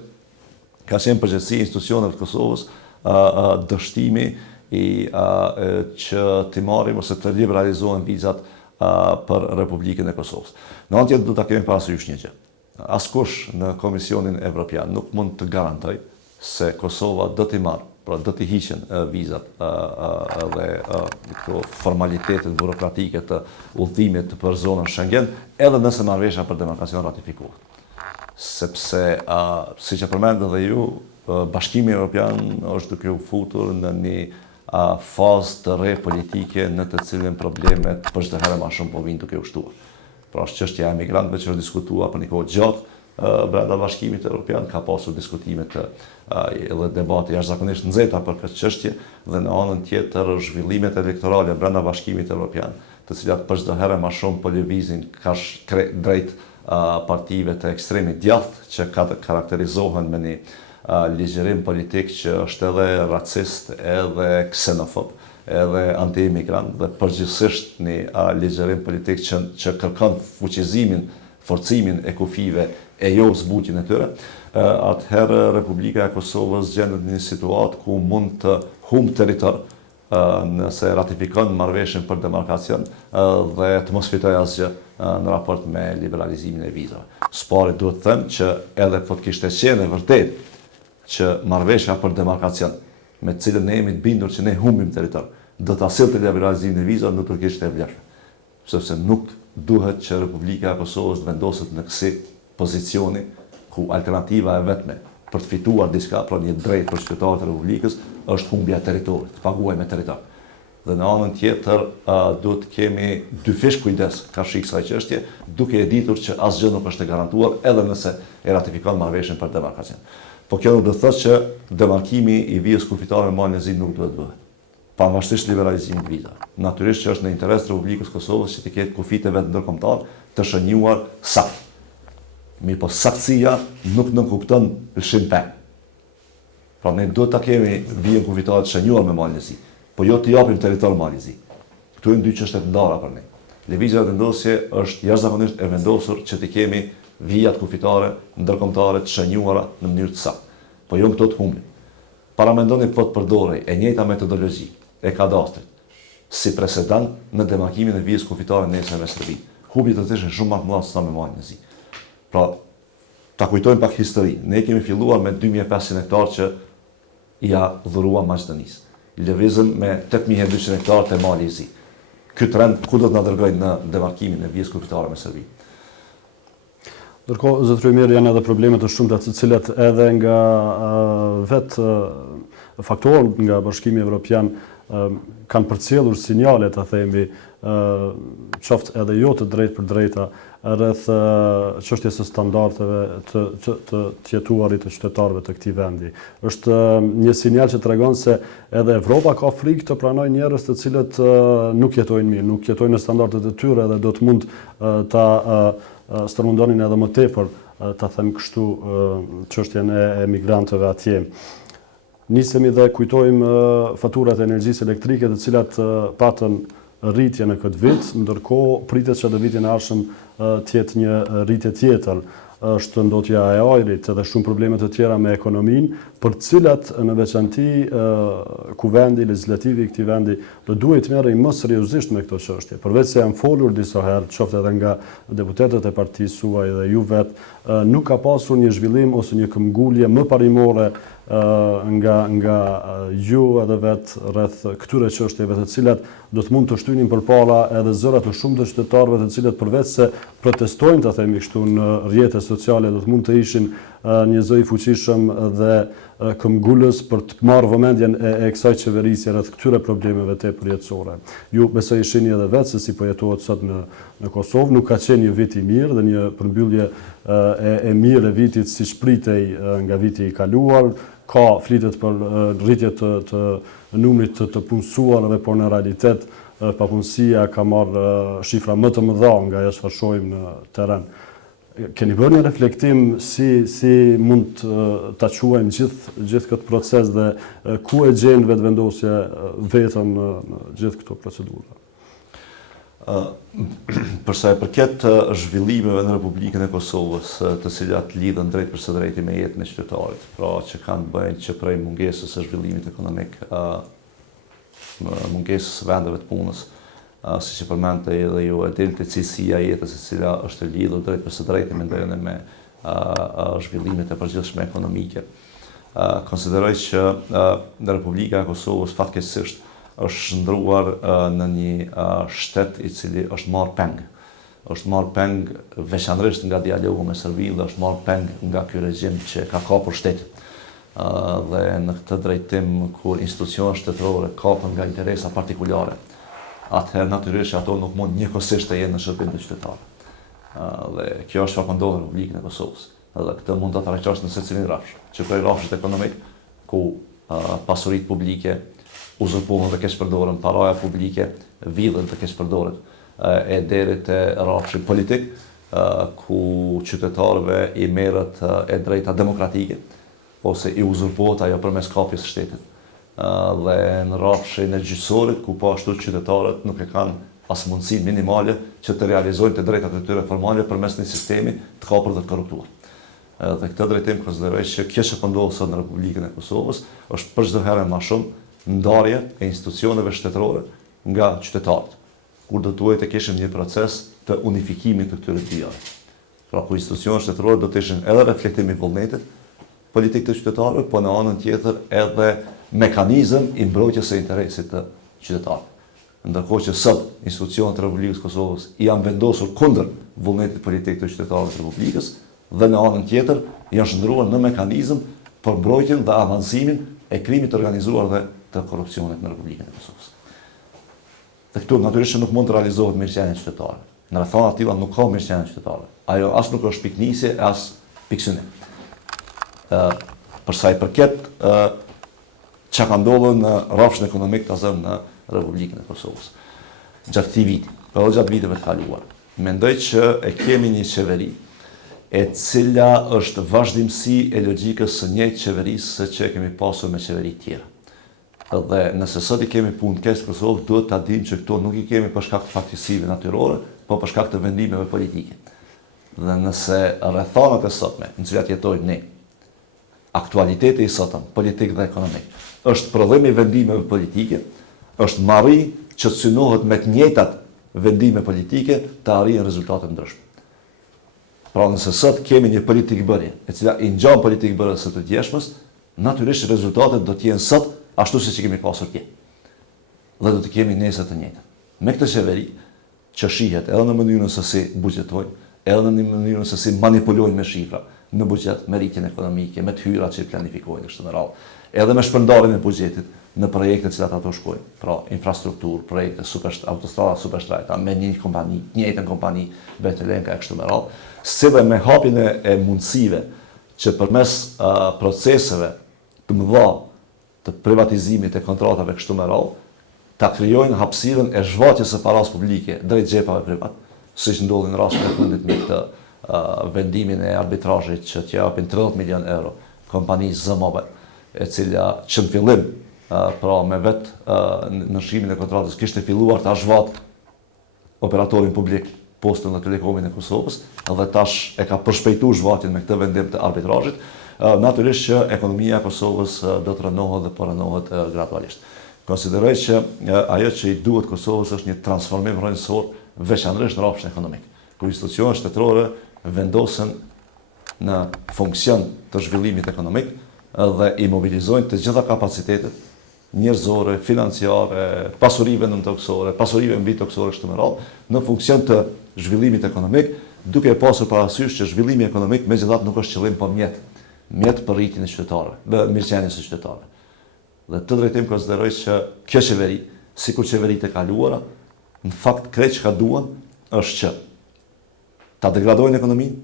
ka qenë përgjegjësi institucioneve të Kosovës dështimi që të marrim ose të liberalizohen vizat për Republikën e Kosovës. Në anë tjetër do ta kemi parasysh një gjë. Askush në Komisionin Evropian nuk mund të garantoj se Kosova do t'i marrë, pra do t'i hiqen vizat dhe këto formalitetet burokratike të udhëtimit për zonën Schengen, edhe nëse marrëveshja për demarkacion ratifikohet. Sepse, siç e përmendët edhe ju, Bashkimi Evropian është duke u futur në një fazë të re politike në të cilën problemet për çdo herë më shumë po vijnë duke u shtuar. Pra është çështja e emigrantëve që është diskutuar për një kohë gjatë brenda Bashkimit Evropian, ka pasur diskutime edhe debate jashtëzakonisht nxehta për këtë çështje, dhe në anën tjetër zhvillimet elektorale brenda Bashkimit Evropian, të cilat për çdo herë më shumë po lëvizin drejt partive të ekstremit djathtë që karakterizohen me një ligjërim politik që është edhe racist, edhe ksenofob, edhe anti-imigrant, dhe përgjithsisht një ligjërim politik që kërkon fuqizimin, forcimin e kufive e jo zbutjen e tyre, atëherë Republika e Kosovës gjendet në një situatë ku mund të humbë territor nëse ratifikon marrëveshjen për demarkacion dhe të mos fitoj asgjë në raport me liberalizimin e vizave. Spari duhet të them që edhe po të kishte qenë vërtet që marrëveshja për demarkacion, me të cilën ne jemi të bindur që ne humbim territor, do ta sillte liberalizimin e vizave në Turqisht e vlerëshme. Sepse nuk duhet që Republika e Kosovës të vendoset në kësi pozicioni ku alternativa e vetme për të fituar diçka, pra një drejt për qytetarët e Republikës, është humbja e territorit, të paguaj me territor. Dhe në anën tjetër, duhet të kemi dy fish kujdes ka shik kësaj çështje, duke e ditur që asgjë nuk është e garantuar edhe nëse e ratifikon marrëveshjen për demarkacion. Po kjo nuk do të thotë që demarkimi i vijës kufitare me Malin e Zi nuk duhet bëhet, pavarësisht liberalizimit të vizave. Natyrisht që është në interes të Republikës Kosovës që të ketë kufite vetë ndërkombëtar të shënjuar sakt. Mirë po saktësia nuk nënkupton lëshim peng. Pra ne do ta kemi vijën kufitare të shënjuar me Malin e Zi, po jo të japim territor Malit të Zi. Këtu janë dy çështje të ndara për ne. Lëvizja e vendosje është jashtëzakonisht e vendosur që të kemi vijat kufitare ndërkombëtare të shënjuara në mënyrë të saktë, po jo këto të humbin. Paramendoni po të përdorej e njëjta metodologji e kadastrit si presedent në demarkimin e vijës kufitare nesër me Serbi. Humbjet do të ishin shumë më të mëdha se sa me Malin e Zi. Pra, ta kujtojmë pak histori. Ne kemi filluar me 2500 hektar që ja dhurua Maqedonisë. Lëvizëm me 8200 hektar të Mali i Zi. Ky trend ku do të na dërgojë në demarkimin e vijës kufitare me Serbi? Ndërkohë, zotëri Meri, janë edhe probleme të shumta të cilat edhe nga vetë faktorët nga Bashkimi Evropian kanë përcjellur sinjale, ta themi, qoftë edhe jo të drejtë për drejta rreth çështjes së standardeve të jetuarit të qytetarëve të këtij vendi. Është një sinjal që tregon se edhe Evropa ka frikë të pranojë njerëz të cilët nuk jetojnë mirë, nuk jetojnë në standardet e tyre dhe do të mund ta stërmundonin edhe më tepër, ta them kështu, çështjen e emigrantëve atje. Nisemi dhe kujtojmë faturat e energjisë elektrike të cilat patën rritje në këtë vit, ndërkohë pritet që në vitin e ardhshëm të jetë një rritje tjetër. Është ndotja e ajrit edhe shumë probleme të tjera me ekonominë, për të cilat në veçanti kuvendi legislativ i këtij vendi do duhet të merrej më seriozisht me këto çështje. Përveç se janë folur disa herë, qoftë edhe nga deputetët e partisë suaj dhe ju vet, nuk ka pasur një zhvillim ose një këmbgulje më parimore nga ju edhe vetë rreth këtyre çështjeve të cilat do të mund të shtynin përpara edhe zëra të shumë të qytetarëve të cilët përveç se protestojnë, ta themi kështu, në rrjetet sociale, do të mund të ishin një zë i fuqishëm dhe këmbgulës për të marrë vëmendjen e kësaj qeverisje rreth këtyre problemeve tepërjetësore. Ju besoj shihni edhe vetë se si po jetohet sot në Kosovë, nuk ka qenë një vit i mirë dhe një përmbyllje e mirë e vitit si shpritej nga viti i kaluar. Ka flitet për rritje të numrit të punësuarve, por në realitet papunësia ka marrë shifra më të mëdha nga ajo çfarë shohim në terren. Keni bërë një reflektim si mund ta quajmë gjithë këtë proces dhe ku e gjen vetëvendosja vetëm në gjithë këto procedura? Përsa e përket zhvillimeve në Republikën e Kosovës, të cilat lidhen drejt për së drejti me jetën e qytetarit, pra që kanë bëjnë që prej mungesës së zhvillimit ekonomik, mungesës vendeve të punës, si që përmente edhe ju, e dini të cilësia e jetës e cila është lidhur drejt për së drejti mendojnë me zhvillimit e përgjithshme ekonomike. Konsideroj që në Republika e Kosovës fatkeqësisht është shndruar në një shtet i cili është marrë peng. Është marrë peng veçanërisht nga dialogu me Serbinë dhe është marrë peng nga ky regjim që ka kapur shtetin. Dhe në këtë drejtim kur institucionet shtetërore kapën nga interesa partikulare, atëherë natyrisht ato nuk mund njëkohësisht të jenë në shërbim të qytetarëve. Dhe kjo është çfarë po ndodh në Republikën e Kosovës. Dhe këtë mund ta paraqash në secilin rrafsh, që prej rrafshit ekonomik, ku pasuritë publike uzurpohen dhe keq përdoren, paraja publike vidhen dhe keq përdoren, e deri te rrafshi politik, ku qytetarëve i merret e drejta demokratike, ose i uzurpohet ajo përmes kapjes së shtetit. Dhe në rrafshin e gjyqësorit, ku po ashtu qytetarët nuk e kanë as mundësinë minimale që të realizojnë të drejtat e tyre formale përmes një sistemi të kapur dhe të korruptuar. Dhe këtë drejtim konsideroj që kjo që po ndodh sot në Republikën e Kosovës është për çdo herë më shumë ndarje e institucioneve shtetërore nga qytetarët, kur do duhet të kishim një proces të unifikimit të këtyre dyave. Pra ku institucionet shtetërore do të ishin edhe reflektim i vullnetit politik të qytetarëve, po në anën tjetër edhe mekanizëm i mbrojtjes së interesit të qytetarëve. Ndërkohë që sot institucionet e Republikës Kosovës janë vendosur kundër vullnetit politik të qytetarëve të Republikës dhe në anën tjetër janë shndruar në mekanizëm për mbrojtjen dhe avancimin e krimit të organizuar dhe të korrupsionit në Republikën e Kosovës. Dhe këtu natyrisht nuk mund të realizohet mirëqenia qytetare. Në rrethana të tilla nuk ka mirëqenie qytetare. Ajo as nuk është piknisje, as piksynim. Për sa i përket çka ka ndodhur në rrafshin ekonomik të zënë në Republikën e Kosovës. Gjatë këtij viti, edhe gjatë viteve të kaluara, mendoj që e kemi një qeveri e cila është vazhdimsi e logjikës së njëjtë qeverisë që kemi pasur me qeveri tjera. Dhe nëse sot i kemi punë keq në Kosovë, duhet ta dimë që këto nuk i kemi për shkak të fatkeqësive natyrore, por për shkak të vendimeve politike. Dhe nëse rrethanat e sotme, në cilat jetojmë ne, aktualiteti i sotëm, politik dhe ekonomik, është prodhim i vendimeve politike, është marrë që të synohet me të njëjtat vendime politike të arrijnë rezultate ndryshme. Pra nëse sot kemi një politikë bërje, e cila i ngjan politikë bërjes së të djeshmës, natyrisht rezultatet do të jenë sot ashtu siç i kemi pasur dje. Dhe do të kemi nesër të njëjtën. Me këtë qeveri që shihet edhe në mënyrën se si buxhetojnë, edhe në mënyrën se si manipulojnë me shifra në buxhet, me rritjen ekonomike, me të hyrat që i planifikojnë kështu në radhë, edhe me shpërndarjen e buxhetit në projekte të cilat ato shkojnë, pra infrastrukturë, projekte autostrada supershtrajta, me një kompani, njëjtën kompani, Betelenka e kështu me radhë, si dhe me hapjen e mundësive që përmes proceseve të mëdha të privatizimit e kontratave kështu me radhë, ta krijojnë hapësirën e zhvatjes së paras publike drejt xhepave privat, siç ndodhi në rastin e fundit me këtë vendimin e arbitrazhit që t'ia japin 30 milion euro kompanisë Z-Mobile, e cila që në fillim pra me vetë në shimin e kontratës kishte filluar ta zhvat operatorin publik Postën dhe Telekomin e Kosovës, dhe tash e ka përshpejtuar zhvatjen me këtë vendim të arbitrazhit, natyrisht që ekonomia e Kosovës do të rënohet dhe po rënohet gradualisht. Konsideroj që ajo që i duhet Kosovës është një transformim rrënjësor veçanërisht në rrafshin ekonomik, ku institucionet shtetërore vendosen në funksion të zhvillimit ekonomik dhe i mobilizojnë të gjitha kapacitetet njerëzore, financiare, pasurive nëntoksore, pasurive mbi toksore kështu me radhë, në funksion të zhvillimit ekonomik, duke pasur parasysh që zhvillimi ekonomik megjithatë nuk është qëllim, por mjet për rritjen e qytetarëve, mirëqenies së qytetarëve. Dhe të drejtim konsideroj që kjo qeveri, sikur qeveritë e kaluara, në fakt krejt çka duan është që ta degradojnë ekonominë,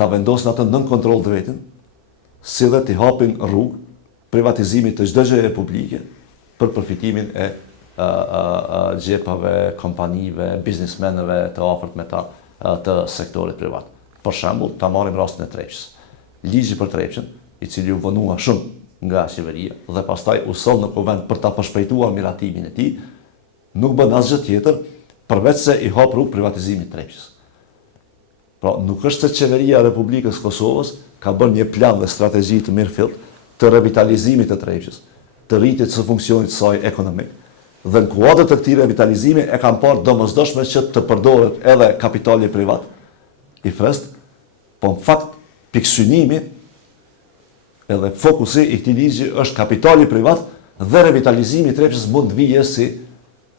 ta vendosin atë nën kontroll të vetën, si dhe t'i hapin rrugë privatizimit të çdo gjëje publike për përfitimin e xhepave, kompanive, biznesmenëve të afërt me ta të sektorit privat. Për shembull, ta marrim rastin e Trepçës. Ligji për Trepçën, i cili u vonua shumë nga qeveria dhe pastaj u soll në kuvent për ta përshpejtuar miratimin e tij, nuk bën asgjë tjetër përveç se i hap rrugë privatizimit të Trepçës. Pra, nuk është se qeveria e Republikës Kosovës ka bërë një plan dhe strategji të mirëfillt të revitalizimit të Trepçës, të rritjes së funksionit të saj ekonomik, dhe në kuadër të këtij revitalizimi e kanë parë domosdoshme që të përdoret edhe kapitali privat i freskët, po në fakt pikësynimi edhe fokusi i këtij ligji është kapitali privat dhe revitalizimi i Trepçës mund të vijë si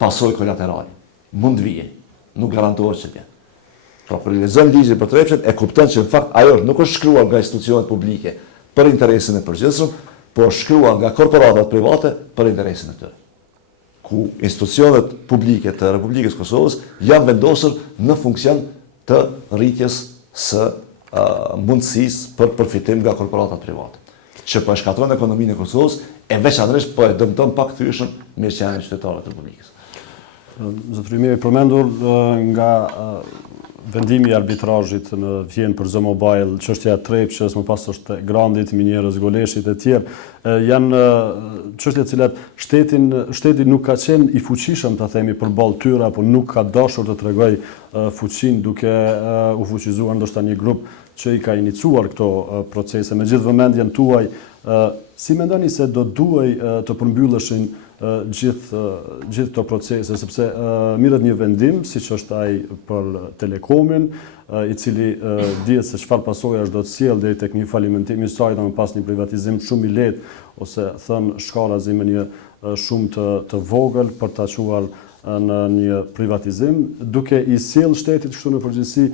pasojë kolaterale. Mund të vijë, nuk garantohet që të. Pra kur lexon ligjin për Trepçën e kupton që në fakt ajo nuk është shkruar nga institucionet publike për interesin e përgjithshëm, por shkruar nga korporatat private për interesin e tyre. Ku institucionet publike të Republikës Kosovës janë vendosur në funksion të rritjes së mundësisë për përfitim nga korporatat private, që po e shkatron ekonominë e Kosovës e veçanërisht po e dëmton pakthyeshëm mirëqenien e qytetarëve të Republikës. Zotëri Miri, përmendur nga vendimi i arbitrazhit në Vjenë për Z-Mobile, çështja e Trepçës, më pas është Grandit, Minierës, Goleshit e tjerë, janë çështje të cilat shteti nuk ka qenë i fuqishëm, ta themi, përballë tyre, apo nuk ka dashur të tregoj fuqinë duke u fuqizuar ndoshta një grup që i ka iniciuar këto procese. Me gjithë vëmendjen tuaj, Si mendoni se do duhej të përmbylleshin gjithë këto procese, sepse mirët një vendim, siç është ai për Telekomin, i cili dihet se çfarë pasojash do të sjellë deri tek një falimentim i saj dhe më pas një privatizim shumë i lehtë, ose thënë shkarazi me një shumë të vogël për ta quar në një privatizim, duke i sjellë shtetit kështu në përgjithësi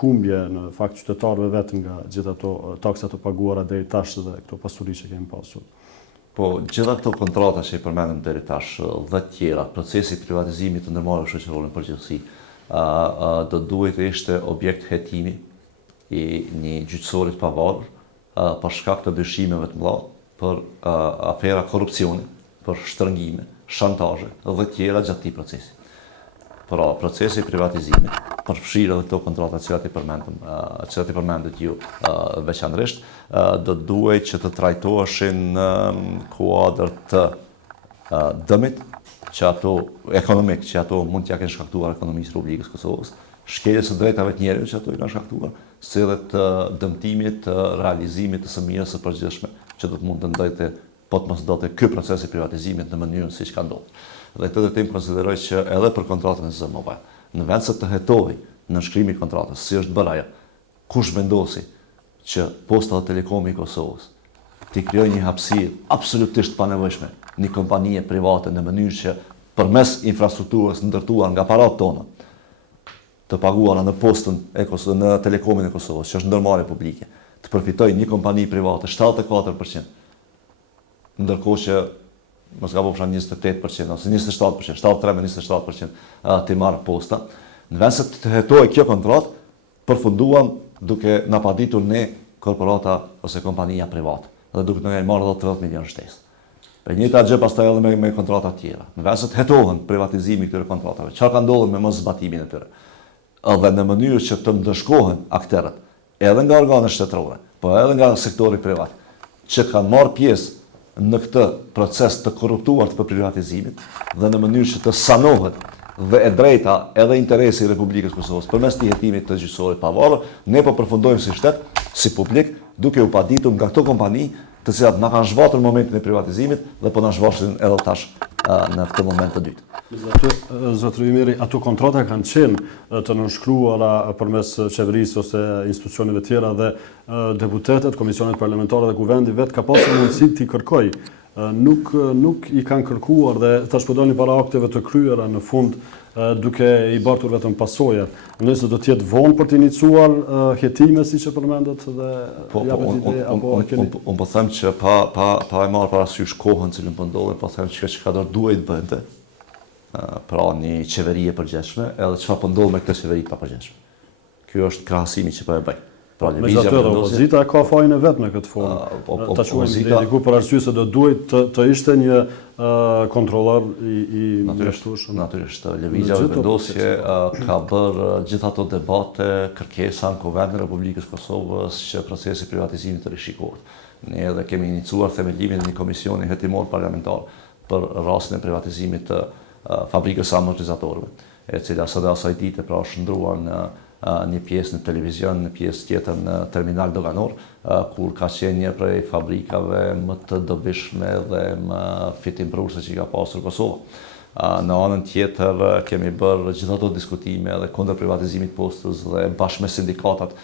humbje në fakt qytetarëve vetëm nga gjithë ato taksa të paguara deri tash dhe këto pasuri që kemi pasur. Po, gjitha këto kontrata që i përmendëm deri tash dhe tjera, procesi i privatizimit të ndërmarrjeve shoqërore në përgjithësi, do duhet të ishte objekt hetimi i një gjyqësori të pavarur për shkak të dyshimeve të mëdha për afera korrupsioni, për shtrëngime, shantazhe dhe tjera gjatë këtij procesi. Pra, procesi i privatizimit, përfshirë edhe këto kontrata që i përmendët ju veçanërisht, do duhej që të trajtoheshin në kuadër të dëmit ekonomik që ato mund t'ja kenë shkaktuar ekonomisë së Republikës së Kosovës, shkeljes së drejtave të njerëzve që ato i kanë shkaktuar, si edhe të dëmtimit të realizimit të së mirës së përgjithshme që do të mund të ndodhte po të mos ndodhte ky proces i privatizimit në mënyrën siç ka ndodhur. Dhe këtë drejtim konsideroj që edhe për kontratën e ZMV, në vend se të hetohej në nënshkrimi i kontratës, si është bërë ajo, kush vendosi që Posta dhe Telekomi i Kosovës t'i krijojë një hapësirë absolutisht panevojshme, një kompanie private në mënyrë që përmes infrastrukturës ndërtuar nga parat tona, të paguara në Postën në Telekomin e Kosovës, që është ndërmarrje publike, të përfitojë një kompani private 74%, ndërkohë që mos ka bëfsha 28% ose 27%, 73-27% të marrë Posta. Në vend se të hetohej kjo kontratë, përfunduan duke na paditur ne korporata ose kompania private dhe duke na marrë 30 milion shtesë. Për njëjta gjë pastaj edhe me kontrata të tjera. Në vend se të hetohen privatizimi i këtyre kontratave, çfarë ka ndodhur me moszbatimin e tyre? Edhe në mënyrë që të ndëshkohen aktorët, edhe nga organet shtetërore, po edhe nga sektori privat, që kanë marrë pjesë në këtë proces të korruptuar të privatizimit dhe në mënyrë që të sanohet dhe e drejta edhe interesi i Republikës Kosovës përmes të jetimit të gjyqësorit pavarur, ne po përfundojmë si shtet, si publik, duke u paditur nga këto kompani të cilat na kanë zhvatur në momentin e privatizimit dhe po na zhvasin edhe tash në këtë moment të dytë. Zotëri Ymiri, ato kontrata kanë qenë të nënshkruara përmes qeverisë ose institucioneve tjera dhe deputetët, komisionet parlamentare dhe kuvendi vetë ka pasur mundësi t'i kërkoj. Nuk i kanë kërkuar dhe tash po dalin para akteve të kryera në fund duke i bartur vetëm pasojat. Mendoj se do të jetë vonë për të iniciuar hetime siç e përmendët dhe japet ide apo keni. Unë po them që pa e marrë parasysh kohën cilën po ndodhe, po them që ka duhet bënte. Pra një qeveri e përgjithshme, edhe çfarë po ndodh me këtë qeveri të papërgjithshme. Ky është krahasimi që po e bëj. Pra megjithatë opozita ka fajin e vet në këtë formë. Ta quajmë diku për arsye se do duhet të ishte një kontrollor i mjaftueshëm. Natyrisht, lëvizja e vendosje ka bërë gjithë ato debate, kërkesa në Kuvendin e Republikës Kosovës që procesi i privatizimit të rishikohet. Ne edhe kemi iniciuar themellimin e një komisioni hetimor parlamentar për rastin e privatizimit të fabrikës së amortizatorëve, e cila së dhe asaj dite pra është ndruar në një pjesë në televizion, në pjesë tjetër në terminal doganor, kur ka qenë një prej fabrikave më të dobishme dhe më fitimprurse që ka pasur Kosova. Në anën tjetër kemi bërë gjithë ato diskutime edhe kundër privatizimit postës dhe bashkë me sindikatat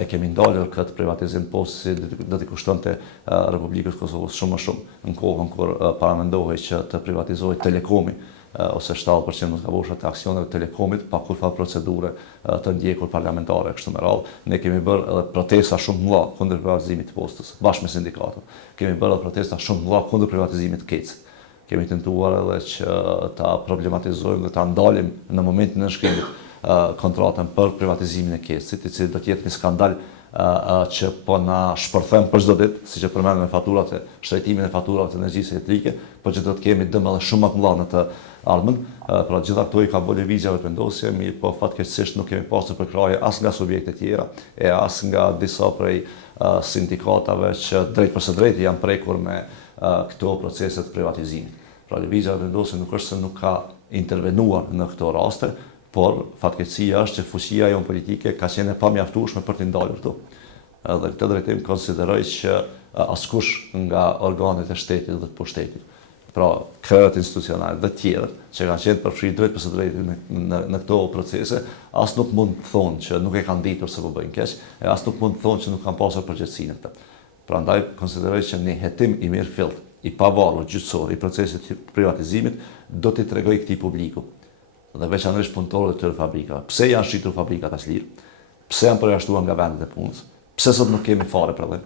e kemi ndalur këtë privatizim postës do t'i kushtonte Republikës Kosovës shumë më shumë në kohën kur paramendohej që të privatizohej Telekomi ose 70% mos gabosha të aksioneve të Telekomit pa kurrë procedure të ndjekur parlamentare kështu me radhë. Ne kemi bërë edhe protesta shumë mëdha kundër privatizimit të postës bashkë me sindikatat. Kemi bërë edhe protesta shumë mëdha kundër privatizimit të Kecit. Kemi tentuar edhe që ta problematizojmë dhe ta ndalim në momentin e nënshkrimit kontratën për privatizimin e Kecit, i cili do të jetë një skandal që po na shpërthen për çdo ditë, siç e përmendëm me faturat e shtrejtimin e faturave të energjisë elektrike, por që do të kemi dëm edhe shumë më të mëdha në të ardhmen. Pra gjitha këto i ka bërë lëvizjeve të vendosje, mirë po fatkeqësisht nuk kemi pasur përkraje as nga subjekte tjera e as nga disa prej sindikatave që drejt për së drejti janë prekur me këto procese të privatizimit. Pra lëvizja e vendosje nuk është se nuk ka intervenuar në këto raste, por fatkeqësia është që fuqia jonë politike ka qenë e pamjaftueshme për t'i ndalur këto. Dhe këtë drejtim konsideroj që askush nga organet e shtetit dhe të pushtetit. Pra, krejët institucionale dhe tjerët që kanë qenë përfshirë drejt për së drejti në këto procese, as nuk mund të thonë që nuk e kanë ditur se po bëjnë keq, e as nuk mund të thonë që nuk kanë pasur përgjegjësi në këtë. Prandaj konsideroj që një hetim i mirë fillt, i pavarur gjyqësor i procesit të privatizimit do t'i tregoj këtij publiku dhe veçanërisht punëtorëve të këtyre fabrikave. Pse janë shitur fabrikat aq lirë? Pse janë përjashtuar nga vendet e punës? Pse sot nuk kemi fare prodhim?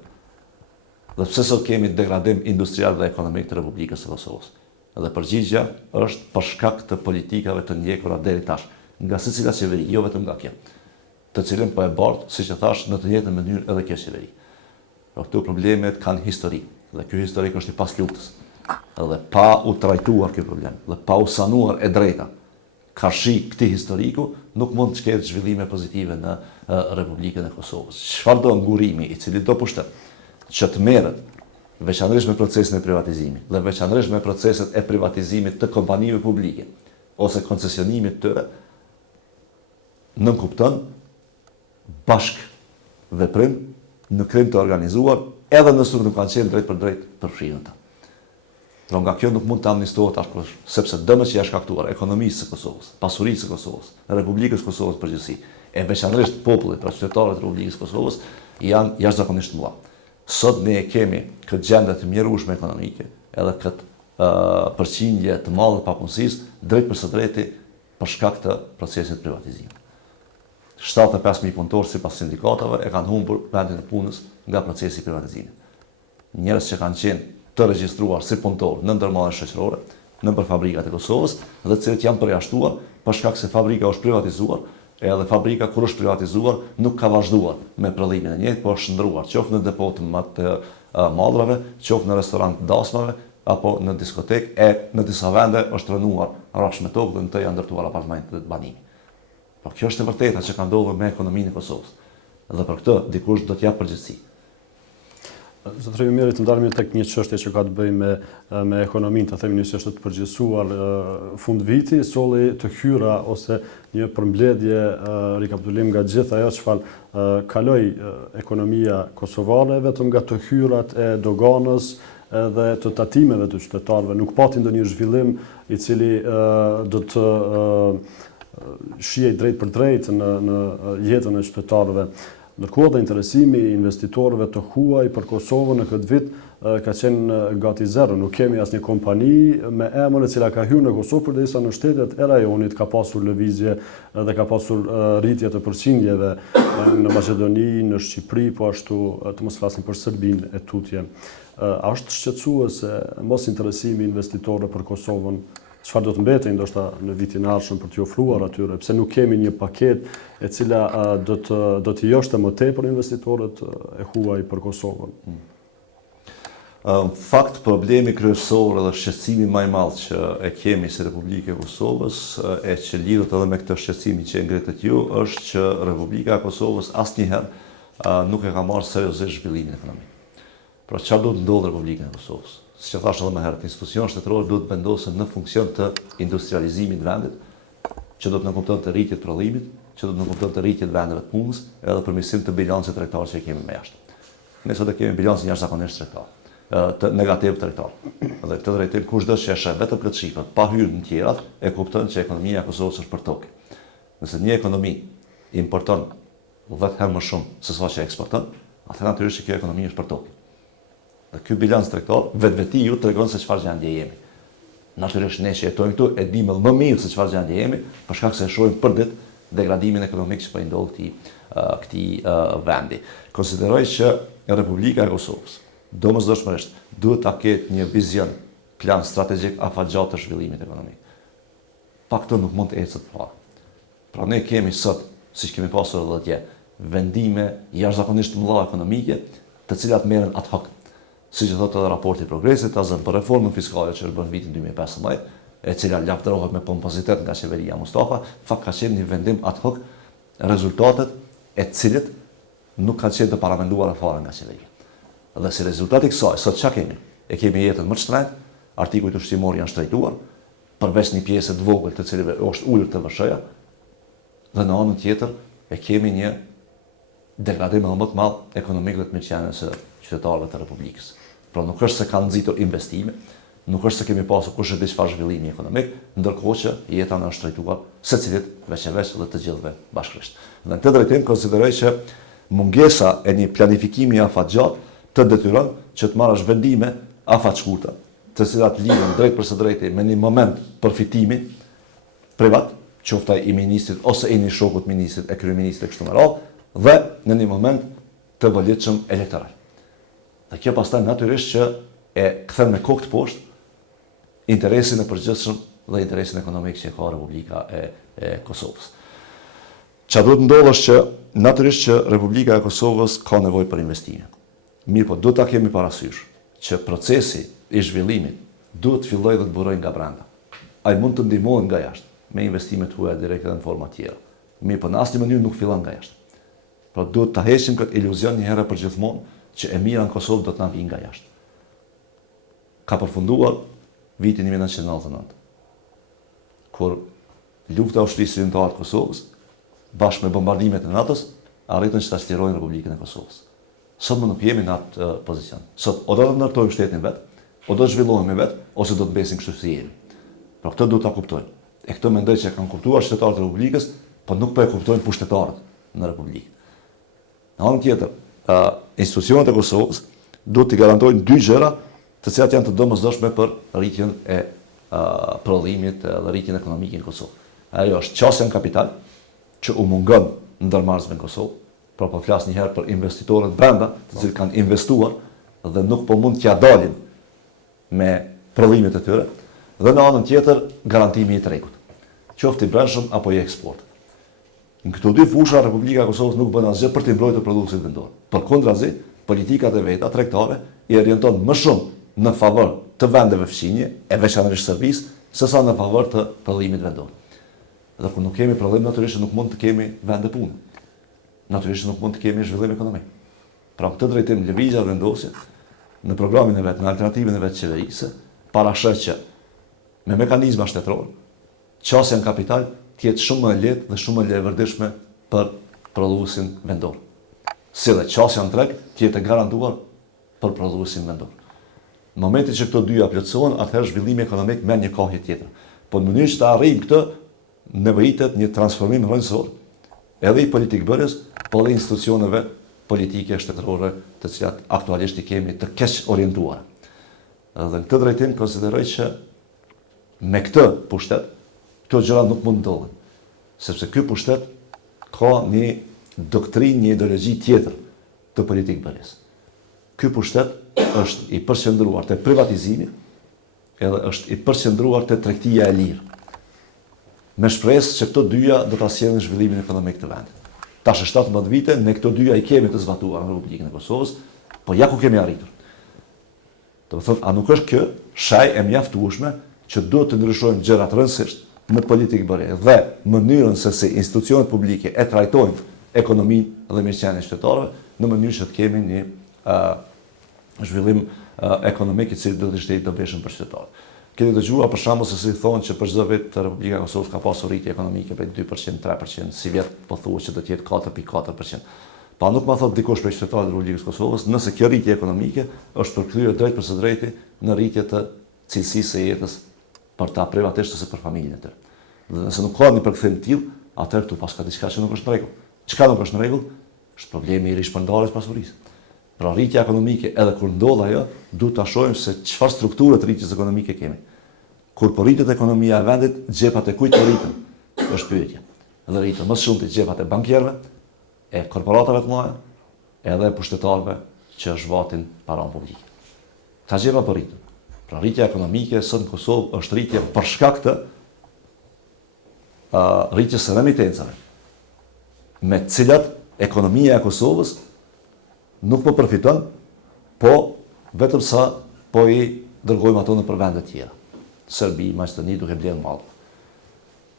Dhe pse sot kemi degradim industrial dhe ekonomik të Republikës së Kosovës? Dhe përgjigjja është për shkak të politikave të ndjekura deri tash, nga secila qeveri, jo vetëm nga kjo, të cilën po e bart, siç e thash, në të njëjtën mënyrë edhe kjo qeveri. Pra këto problemet kanë histori, dhe ky historik është i pasluftës. Dhe pa u trajtuar ky problem, dhe pa u sanuar e drejta karshi këtij historiku, nuk mund të ketë zhvillime pozitive në Republikën e Kosovës. Çfarëdo ngurimi i cili do pushtet që të merret veçanërisht me procesin e privatizimit dhe veçanërisht me proceset e privatizimit të kompanive publike ose koncesionimit të tyre, nënkupton bashk veprim në krim të organizuar, edhe nëse nuk kanë qenë drejt për drejt përfshirë ta. Pra nga kjo nuk mund të amnistohet ashpër, sepse dëmet që janë shkaktuar ekonomisë së Kosovës, pasurisë së Kosovës, në Republikës Kosovës përgjithësi, e veçanërisht popullit, pra qytetarët e Republikës Kosovës, janë jashtëzakonisht të mëdha. Sot ne kemi këtë gjendje të mjerueshme ekonomike, edhe këtë përqindje të madhe të papunësisë drejt për së drejti për shkak të procesit privatizimit. 75.000 punëtorë sipas sindikatave e kanë humbur vendin e punës nga procesi i privatizimit. Njerëz që kanë qenë të regjistruar si punëtorë në ndërmarrje shoqërore nëpër fabrikat e Kosovës dhe të cilët janë përjashtuar për shkak se fabrika është privatizuar, edhe fabrika kur është privatizuar nuk ka vazhduar me prodhimin e njëjtë, por është ndruar qoftë në depot të madrave, qoftë në restorant të dasmave apo në diskotekë, e në disa vende është rënuar rrafsh me tokë dhe në të janë ndërtuar apartamente të banimit. Po kjo është e vërteta që ka ndodhur me ekonominë e Kosovës. Dhe për këtë dikush do t'jap përgjegjësi. Zotëri Miri, të ndalemi tek një çështje që ka të bëjë me ekonominë, të themi një çështje të përgjithësuar. Fund viti solli të hyra ose një përmbledhje rikapitulim nga gjithë ajo çfarë kaloi ekonomia kosovare, vetëm nga të hyrat e doganës dhe të tatimeve të qytetarëve. Nuk pati ndonjë zhvillim i cili do të shihej drejt për drejt në jetën e qytetarëve. Ndërkohë dhe interesimi i investitorëve të huaj për Kosovën në këtë vit ka qenë gati zero. Nuk kemi asnjë kompani me emër e cila ka hyrë në Kosovë, përderisa në shtetet e rajonit ka pasur lëvizje dhe ka pasur rritje të përqindjeve në Maqedoni, në Shqipëri, po ashtu të mos flasim për Serbinë e tutje. A është shqetësuese mos interesimi i investitorëve për Kosovën? Çfarë do të mbetej ndoshta në vitin e ardhshëm për t'i ofruar atyre, pse nuk kemi një paketë e cila do t'i joshte më tepër investitorët e huaj për Kosovën? Në fakt, problemi kryesor dhe shqetësimi më i madh që e kemi si Republikë e Kosovës, e që lidhet edhe me këtë shqetësim që ngritet ju, është që Republika e Kosovës asnjëherë nuk e ka marrë seriozisht zhvillimin ekonomik. Pra çfarë do të ndodhë Republikën e Kosovës? Si që thash edhe më herët, institucionet shtetërore duhet vendosen në funksion të industrializimit vendit, që do të nënkupton të rritjet prodhimit, që do të nënkupton të rritjet vendeve të punës, edhe përmirësim të bilancit tregtar që kemi me jashtë. Ne sot e kemi bilancin jashtëzakonisht tregtar, të negativ tregtar. Dhe këtë drejtim kushdo që e sheh vetëm këtë shifrat, pa hyrë në tjerat, e kupton që ekonomia e Kosovës është për tokë. Nëse një ekonomi importon 10 herë më shumë se sa që eksporton, atëherë natyrisht që kjo ekonomi është për tokë. Dhe ky bilanc tregtar vetveti ju tregon se çfarë gjendje jemi. Natyrisht ne që jetojmë këtu e dimë më mirë se çfarë gjendje jemi, për shkak se e shohim për ditë degradimin ekonomik që po i ndodh këtij vendi. Konsideroj që Republika e Kosovës domosdoshmërisht duhet ta ketë një vizion, plan strategjik afatgjatë të zhvillimit ekonomik. Pa këtë nuk mund të ecet fare. Pra ne kemi sot, siç kemi pasur edhe atje, vendime jashtëzakonisht të mëdha ekonomike, të cilat merren ad hoc. Siç e thotë edhe raporti i progresit, azën për reformën fiskale që është bërë në vitin 2015, e cila lavdërohet me pompozitet nga qeveria Mustafa, fakt ka qenë një vendim ad hoc, rezultatet e cilit nuk kanë qenë të paramenduara fare nga qeveria. Dhe si rezultati i kësaj, sot çka kemi? E kemi jetën më të shtrenjtë, artikujt ushqimor janë shtrejtuar, përveç një pjesë të vogël të cilëve është ulur të vëshëja, dhe në anën tjetër e kemi një degradim edhe më të madh ekonomik dhe të mirëqenies së qytetarëve të Republikës. Pra nuk është se kanë nxitur investime, nuk është se kemi pasur kush e di çfarë zhvillimi ekonomik, ndërkohë që jeta na është trajtuar secilit veç e veç dhe të gjithëve bashkërisht. Dhe në këtë drejtim konsideroj që mungesa e një planifikimi afatgjatë të detyron që të marrësh vendime afatshkurta, të cilat lidhen drejt për së drejti me një moment përfitimi privat, qoftë ai i ministrit ose i një shokut ministrit e kryeministrit kështu me radhë, dhe në një moment të volitshëm elektoral. Dhe kjo pastaj natyrisht që e kthen me kokë të poshtë interesin e përgjithshëm dhe interesin ekonomik që ka Republika e Kosovës. Çfarë duhet ndodhë është që natyrisht që Republika e Kosovës ka nevojë për investime. Mirë, po duhet ta kemi parasysh që procesi i zhvillimit duhet të fillojë dhe të burojë nga brenda. Ai mund të ndihmohet nga jashtë me investime të huaja direkte në forma tjera. Mirë, po në asnjë mënyrë nuk fillon nga jashtë. Pra duhet ta heqim këtë iluzion një herë për gjithmonë që e mira në Kosovë do të na vijë nga jashtë. Ka përfunduar viti 1999, kur lufta ushtrisë zyrtare të Kosovës, bashkë me bombardimet e NATO-s, arritën që ta çlirojnë Republikën e Kosovës. Sot më nuk jemi në atë pozicion. Sot o do të ndërtojmë shtetin vet, o do të zhvillohemi vet, ose do të mbesim kështu si jemi. Pra këtë duhet ta kuptojnë. E këtë mendoj që kanë kuptuar qytetarët e Republikës, por nuk po e kuptojnë pushtetarët në Republikë. Në anën tjetër, institucionet e Kosovës duhet të garantojnë dy gjëra, të cilat janë të domosdoshme për rritjen e prodhimit dhe rritjen ekonomike në Kosovë. Ajo është qasja në kapital, që u mungon ndërmarrësve në Kosovë, pra po flas një herë për investitorët brenda, të cilët kanë investuar dhe nuk po mund t'ja dalin me prodhimet e tyre, dhe në anën tjetër garantimi i tregut, qoftë i brendshëm apo i eksportit. Në këto dy fusha Republika e Kosovës nuk bën asgjë për të mbrojtur produktin vendor. Përkundrazi, politikat e veta tregtare i orienton më shumë në favor të vendeve fqinje, e veçanërisht Serbisë, sesa në favor të prodhimit vendor. Dhe kur nuk kemi prodhim, natyrisht nuk mund të kemi vende punë. Natyrisht nuk mund të kemi zhvillim ekonomik. Pra këtë drejtim lëvizja vendosje në programin e vet, në alternativën e vet qeverisë, parashë që me mekanizma shtetëror, qasja në kapital të jetë shumë më e lehtë dhe shumë më e lehtëvërdishme për prodhuesin vendor. Si dhe qasja në treg të jetë e garantuar për prodhuesin vendor. Në momentin që këto dyja plotësohen, atëherë zhvillimi ekonomik merr një kohë tjetër. Po në mënyrë që të arrijmë këtë, nevojitet një transformim rrënjësor, edhe i politikbërjes, po edhe institucioneve politike shtetërore, të cilat aktualisht i kemi të keq orientuara. Dhe në këtë drejtim konsideroj që me këtë pushtet, këto gjëra nuk mund ndodhen, sepse ky pushtet ka një doktrinë, një ideologji tjetër të politikbërjes. Ky pushtet është i përqendruar te privatizimi, edhe është i përqendruar te tregtia e lirë, me shpresë që këto dyja do ta sjellin zhvillimin ekonomik të vendit. Tash 17 vite ne këto dyja i kemi të zbatuar në Republikën e Kosovës, po ja ku kemi arritur. Do të thotë, a nuk është kjo shaj e mjaftueshme që duhet të ndryshojmë gjërat rrënjësisht në politikbërje dhe mënyrën se si institucionet publike e trajtojnë ekonominë dhe mirëqenien e qytetarëve në mënyrë që të kemi një zhvillim ekonomik i cili do të ishte i dobishëm për qytetarët. Keni dëgjuar për shembull se si thonë që për çdo vit Republika e Kosovës ka pasur rritje ekonomike prej 2%, 3%, si vjet po thuhet që do të jetë 4.4%. Pa nuk ma thot dikush për qytetarët e Republikës së Kosovës, nëse kjo rritje ekonomike është përkthyer drejt për së drejti në rritje të cilësisë së jetës për ta privatisht ose për familjen e tyre. Dhe nëse nuk ka një përkthim të tillë, atëherë këtu pas ka diçka që nuk është në rregull. Çka nuk është në rregull? Është problemi i rishpërndarjes pasurisë. Pra rritja ekonomike, edhe kur ndodh ajo, duhet ta shohim se çfarë strukture të rritjes ekonomike kemi. Kur po rritet ekonomia e vendit, xhepat e kujt po rriten? Është pyetja. Dhe rriten më shumë te xhepat e bankierëve, e korporatave të mëdha, edhe e pushtetarëve që zhvatin paranë publike. Ta xhepa po rriten. Pra rritja ekonomike sot në Kosovë është rritje për shkak të rritjes së remitencave, me të cilat ekonomia e Kosovës nuk po përfiton, po vetëm sa po i dërgojmë ato në për vende tjera. Serbi, Maqedoni duke blerë mall.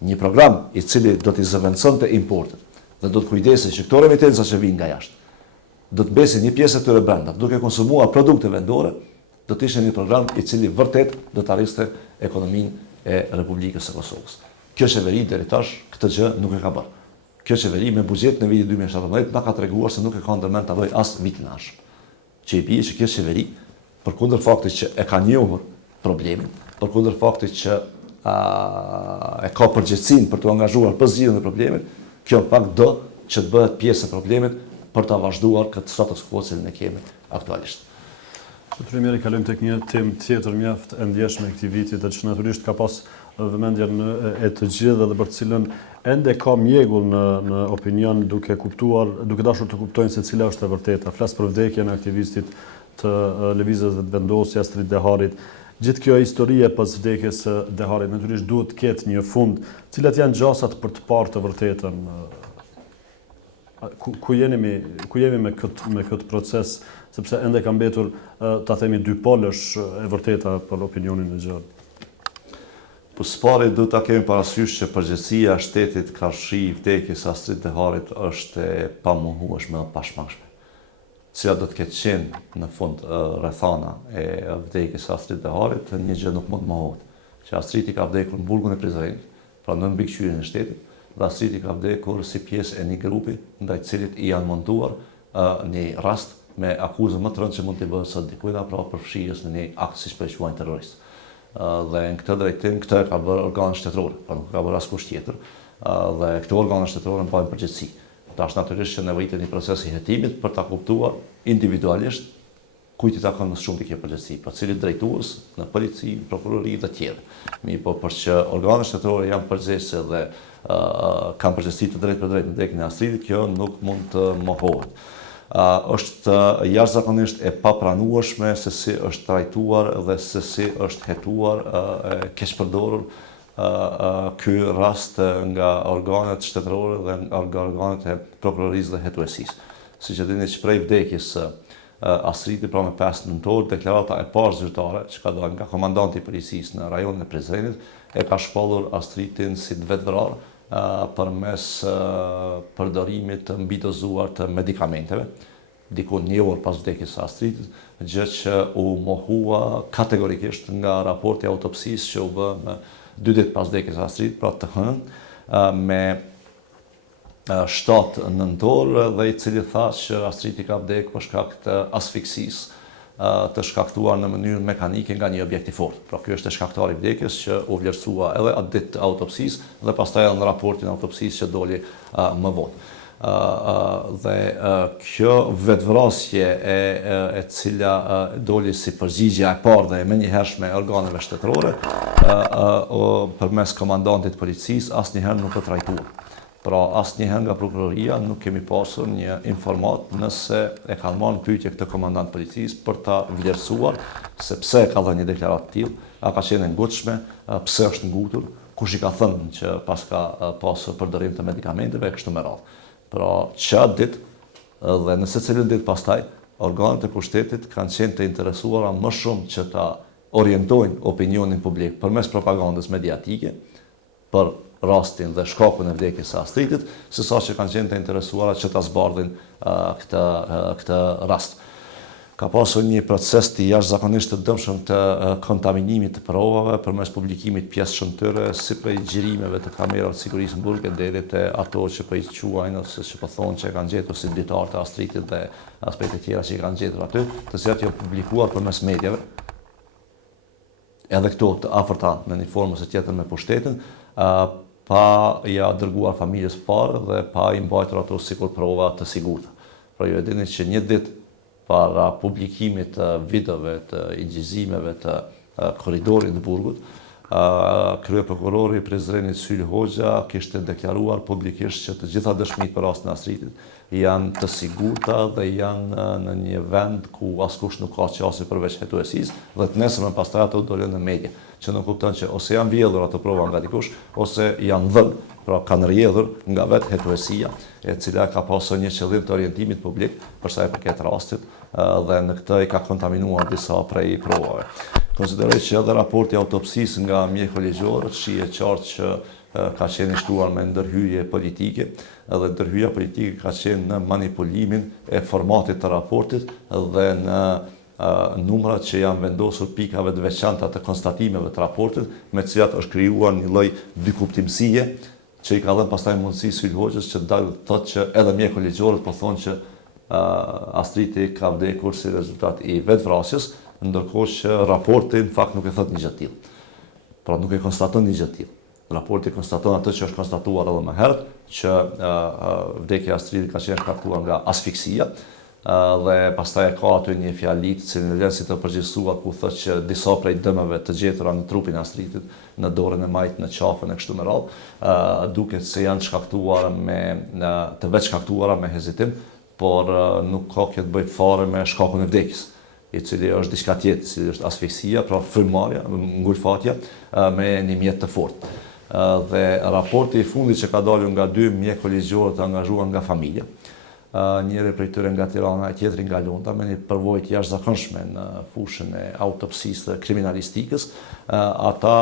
Një program i cili do t'i zëvendësonte importet dhe do të kujdesej që këto remitenca që vijnë nga jashtë, do të besin një pjesë e tyre brenda, duke konsumuar produkte vendore, do të ishte një program i cili vërtet do të arriste ekonominë e Republikës së Kosovës. Kjo qeveri deri tash këtë gjë nuk e ka bërë. Kjo qeveri me buxhetin e vitit 2017 na ka treguar se nuk e ka ndërmend ta bëjë as vitin e ardhshëm. që i bie që kjo qeveri, përkundër faktit që e ka njohur problemin, përkundër faktit që e ka përgjegjësinë për të angazhuar për zgjidhjen e problemit, kjo në fakt do që të bëhet pjesë e problemit për ta vazhduar këtë status quo që ne kemi aktualisht. Zotëri Meri, kalojmë tek një temë tjetër mjaft e ndjeshme e këtij viti, që natyrisht ka pas vëmendjen e të gjithë dhe për të cilën ende ka mjegull në opinion duke dashur të kuptojnë se cila është e vërteta. Flas për vdekjen e aktivistit të lëvizjes dhe vendosjes Astrid Deharit. Gjithë kjo histori pas vdekjes së Deharit natyrisht duhet të ketë një fund. Cilat janë gjasat për të parë të vërtetën? Ku jemi me këtë proces, sepse ende ka mbetur ta themi dy polësh e vërteta për opinionin e gjallë. Po së pari duhet ta kemi parasysh që përgjegjësia e shtetit ka shi vdekjes së Astrid Deharit është e pamohueshme dhe pashmangshme. Cila do të ketë qenë në fund rrethana e vdekjes së Astrid Deharit, një gjë nuk mund të mohohet. Që Astrid ka vdekur në burgun e Prizrenit, pra në mbikëqyrjen e shtetit, dhe Astrid ka vdekur si pjesë e një grupi ndaj cilit i janë montuar një rast me akuzë më të rëndë që mund të bëhet sot dikujt pra përfshirjes në një akt siç po e quajnë terrorist. Dhe në këtë drejtim këtë ka bërë organet shtetërore, pra nuk ka bërë askush tjetër, dhe këto organet shtetërore mbajnë përgjegjësi. Tash natyrisht që nevojitet një proces i hetimit për ta kuptuar individualisht kujt i takon më shumë kjo përgjegjësi, për cili drejtues në polici, prokurori dhe tjerë. Po përçë organet shtetërore janë përgjegjëse dhe kanë përgjegjësi të drejtë për drejtë në vdekjen e Astridit, kjo nuk mund të mohohet. Është jashtëzakonisht e papranueshme se si është trajtuar dhe se si është hetuar keq përdorur ky rast nga organet shtetërore dhe nga organet e prokurorisë dhe hetuesisë. Siç e dini që prej vdekjes së Astridit pra me 5 nëntor, deklarata e parë zyrtare që ka dalë nga komandanti i policisë në rajonin e Prizrenit e ka shpallur Astridin si të vetvrarë përmes përdorimit të mbidozuar të medikamenteve, diku një orë pas vdekjes së Astridit, gjë që u mohua kategorikisht nga raporti autopsisë që u bë në 2 ditë pas vdekjes së Astridit, pra të hënë me 7 nëntor dhe i cili tha që Astridi ka vdekur për shkak të asfiksisë të shkaktuar në mënyrë mekanike nga një objekt i fortë. Pra ky është e shkaktari i vdekjes që u vlerësua edhe atë ditë të autopsisë dhe pastaj edhe në raportin e autopsisë që doli më vonë. Dhe kjo vetvrasje e cila doli si përgjigje e parë dhe e menjëhershme e organeve shtetërore përmes komandantit policisë asnjëherë nuk u trajtuar. Pra asnjëherë nga prokuroria nuk kemi pasur një informat nëse e kanë marrë në pyetje këtë komandant policisë për ta vlerësuar se pse ka dhënë një deklaratë të tillë, a ka qenë e ngutshme, pse është ngutur, kush i ka thënë që pas ka pasur përdorim të medikamenteve e kështu me radhë. Pra çfarë ditë dhe në secilën ditë pastaj organet e pushtetit kanë qenë të interesuara më shumë që ta orientojnë opinionin publik përmes propagandës mediatike për rastin dhe shkakun e vdekjes së Astridit, sesa që kanë qenë të interesuara që ta zbardhin këtë rast. Ka pasur një proces të jashtëzakonisht të dëmshëm të kontaminimit të provave përmes publikimit pjesë shëmtyre si prej xhirimeve të kamerave të sigurisë në burg deri te ato që po i quajnë ose që po thonë që kanë gjetur si ditar të Astridit dhe aspekte tjera që i kanë gjetur aty, të cilat janë publikuar përmes mediave. Edhe këto të afërta në një formë ose tjetër me pushtetin, pa ja dërguar familjes parë dhe pa i mbajtur ato sikur prova të sigurta. Pra ju e dini që një ditë para publikimit të videove të ingjizimeve të korridorit të burgut, kryeprokurori i Prizrenit Syl Hoxha kishte deklaruar publikisht që të gjitha dëshmitë për rastin e Astridit janë të sigurta dhe janë në një vend ku askush nuk ka qasje përveç hetuesisë dhe të nesërmen pastaj ato dolën në media, që nuk kupton që ose janë vjedhur ato prova nga dikush ose janë dhënë, pra kanë rrjedhur nga vetë hetuesia, e cila ka pasur një qëllim të orientimit publik për sa i përket rastit dhe në këtë i ka kontaminuar disa prej provave. Konsideroj që edhe raporti autopsisë nga mjeku ligjor shihet qartë që ka qenë i shtuar me ndërhyrje politike dhe ndërhyrja politike ka qenë në manipulimin e formatit të raportit dhe në numrat që janë vendosur pikave të veçanta të konstatimeve të raportit me të cilat është krijuar një lloj dykuptimësie që i ka dhënë pastaj mundësi Syl Hoxhës që dalë thotë që edhe mjeku ligjor po thonë që Astriti ka vdekur si rezultat i vetvrasjes, ndërkohë që raporti në fakt nuk e thot një gjë të tillë. Pra nuk e konstaton një gjë të tillë. Raporti konstaton atë që është konstatuar edhe më herët, që vdekja e Astritit ka qenë shkaktuar nga asfiksia, dhe pastaj ka aty një fjalitë që në vlerësi të përgjithësuar ku thotë që disa prej dëmeve të gjetura në trupin e Astritit, në dorën e majtë, në qafën e kështu me radhë, duket se janë shkaktuara të vetë shkaktuara me hezitim, por nuk ka kjo të bëjë fare me shkakun e vdekjes, i cili është diçka tjetër, si është asfiksia, pra frymëmarrja, ngulfatja me një mjet të fortë. Dhe raporti i fundit që ka dalur nga 2 mjek kolegjior të angazhuar nga familja, njëri prej tyre nga Tirana e tjetri nga Londra, me një përvojë të jashtëzakonshme në fushën e autopsisë të kriminalistikës, ata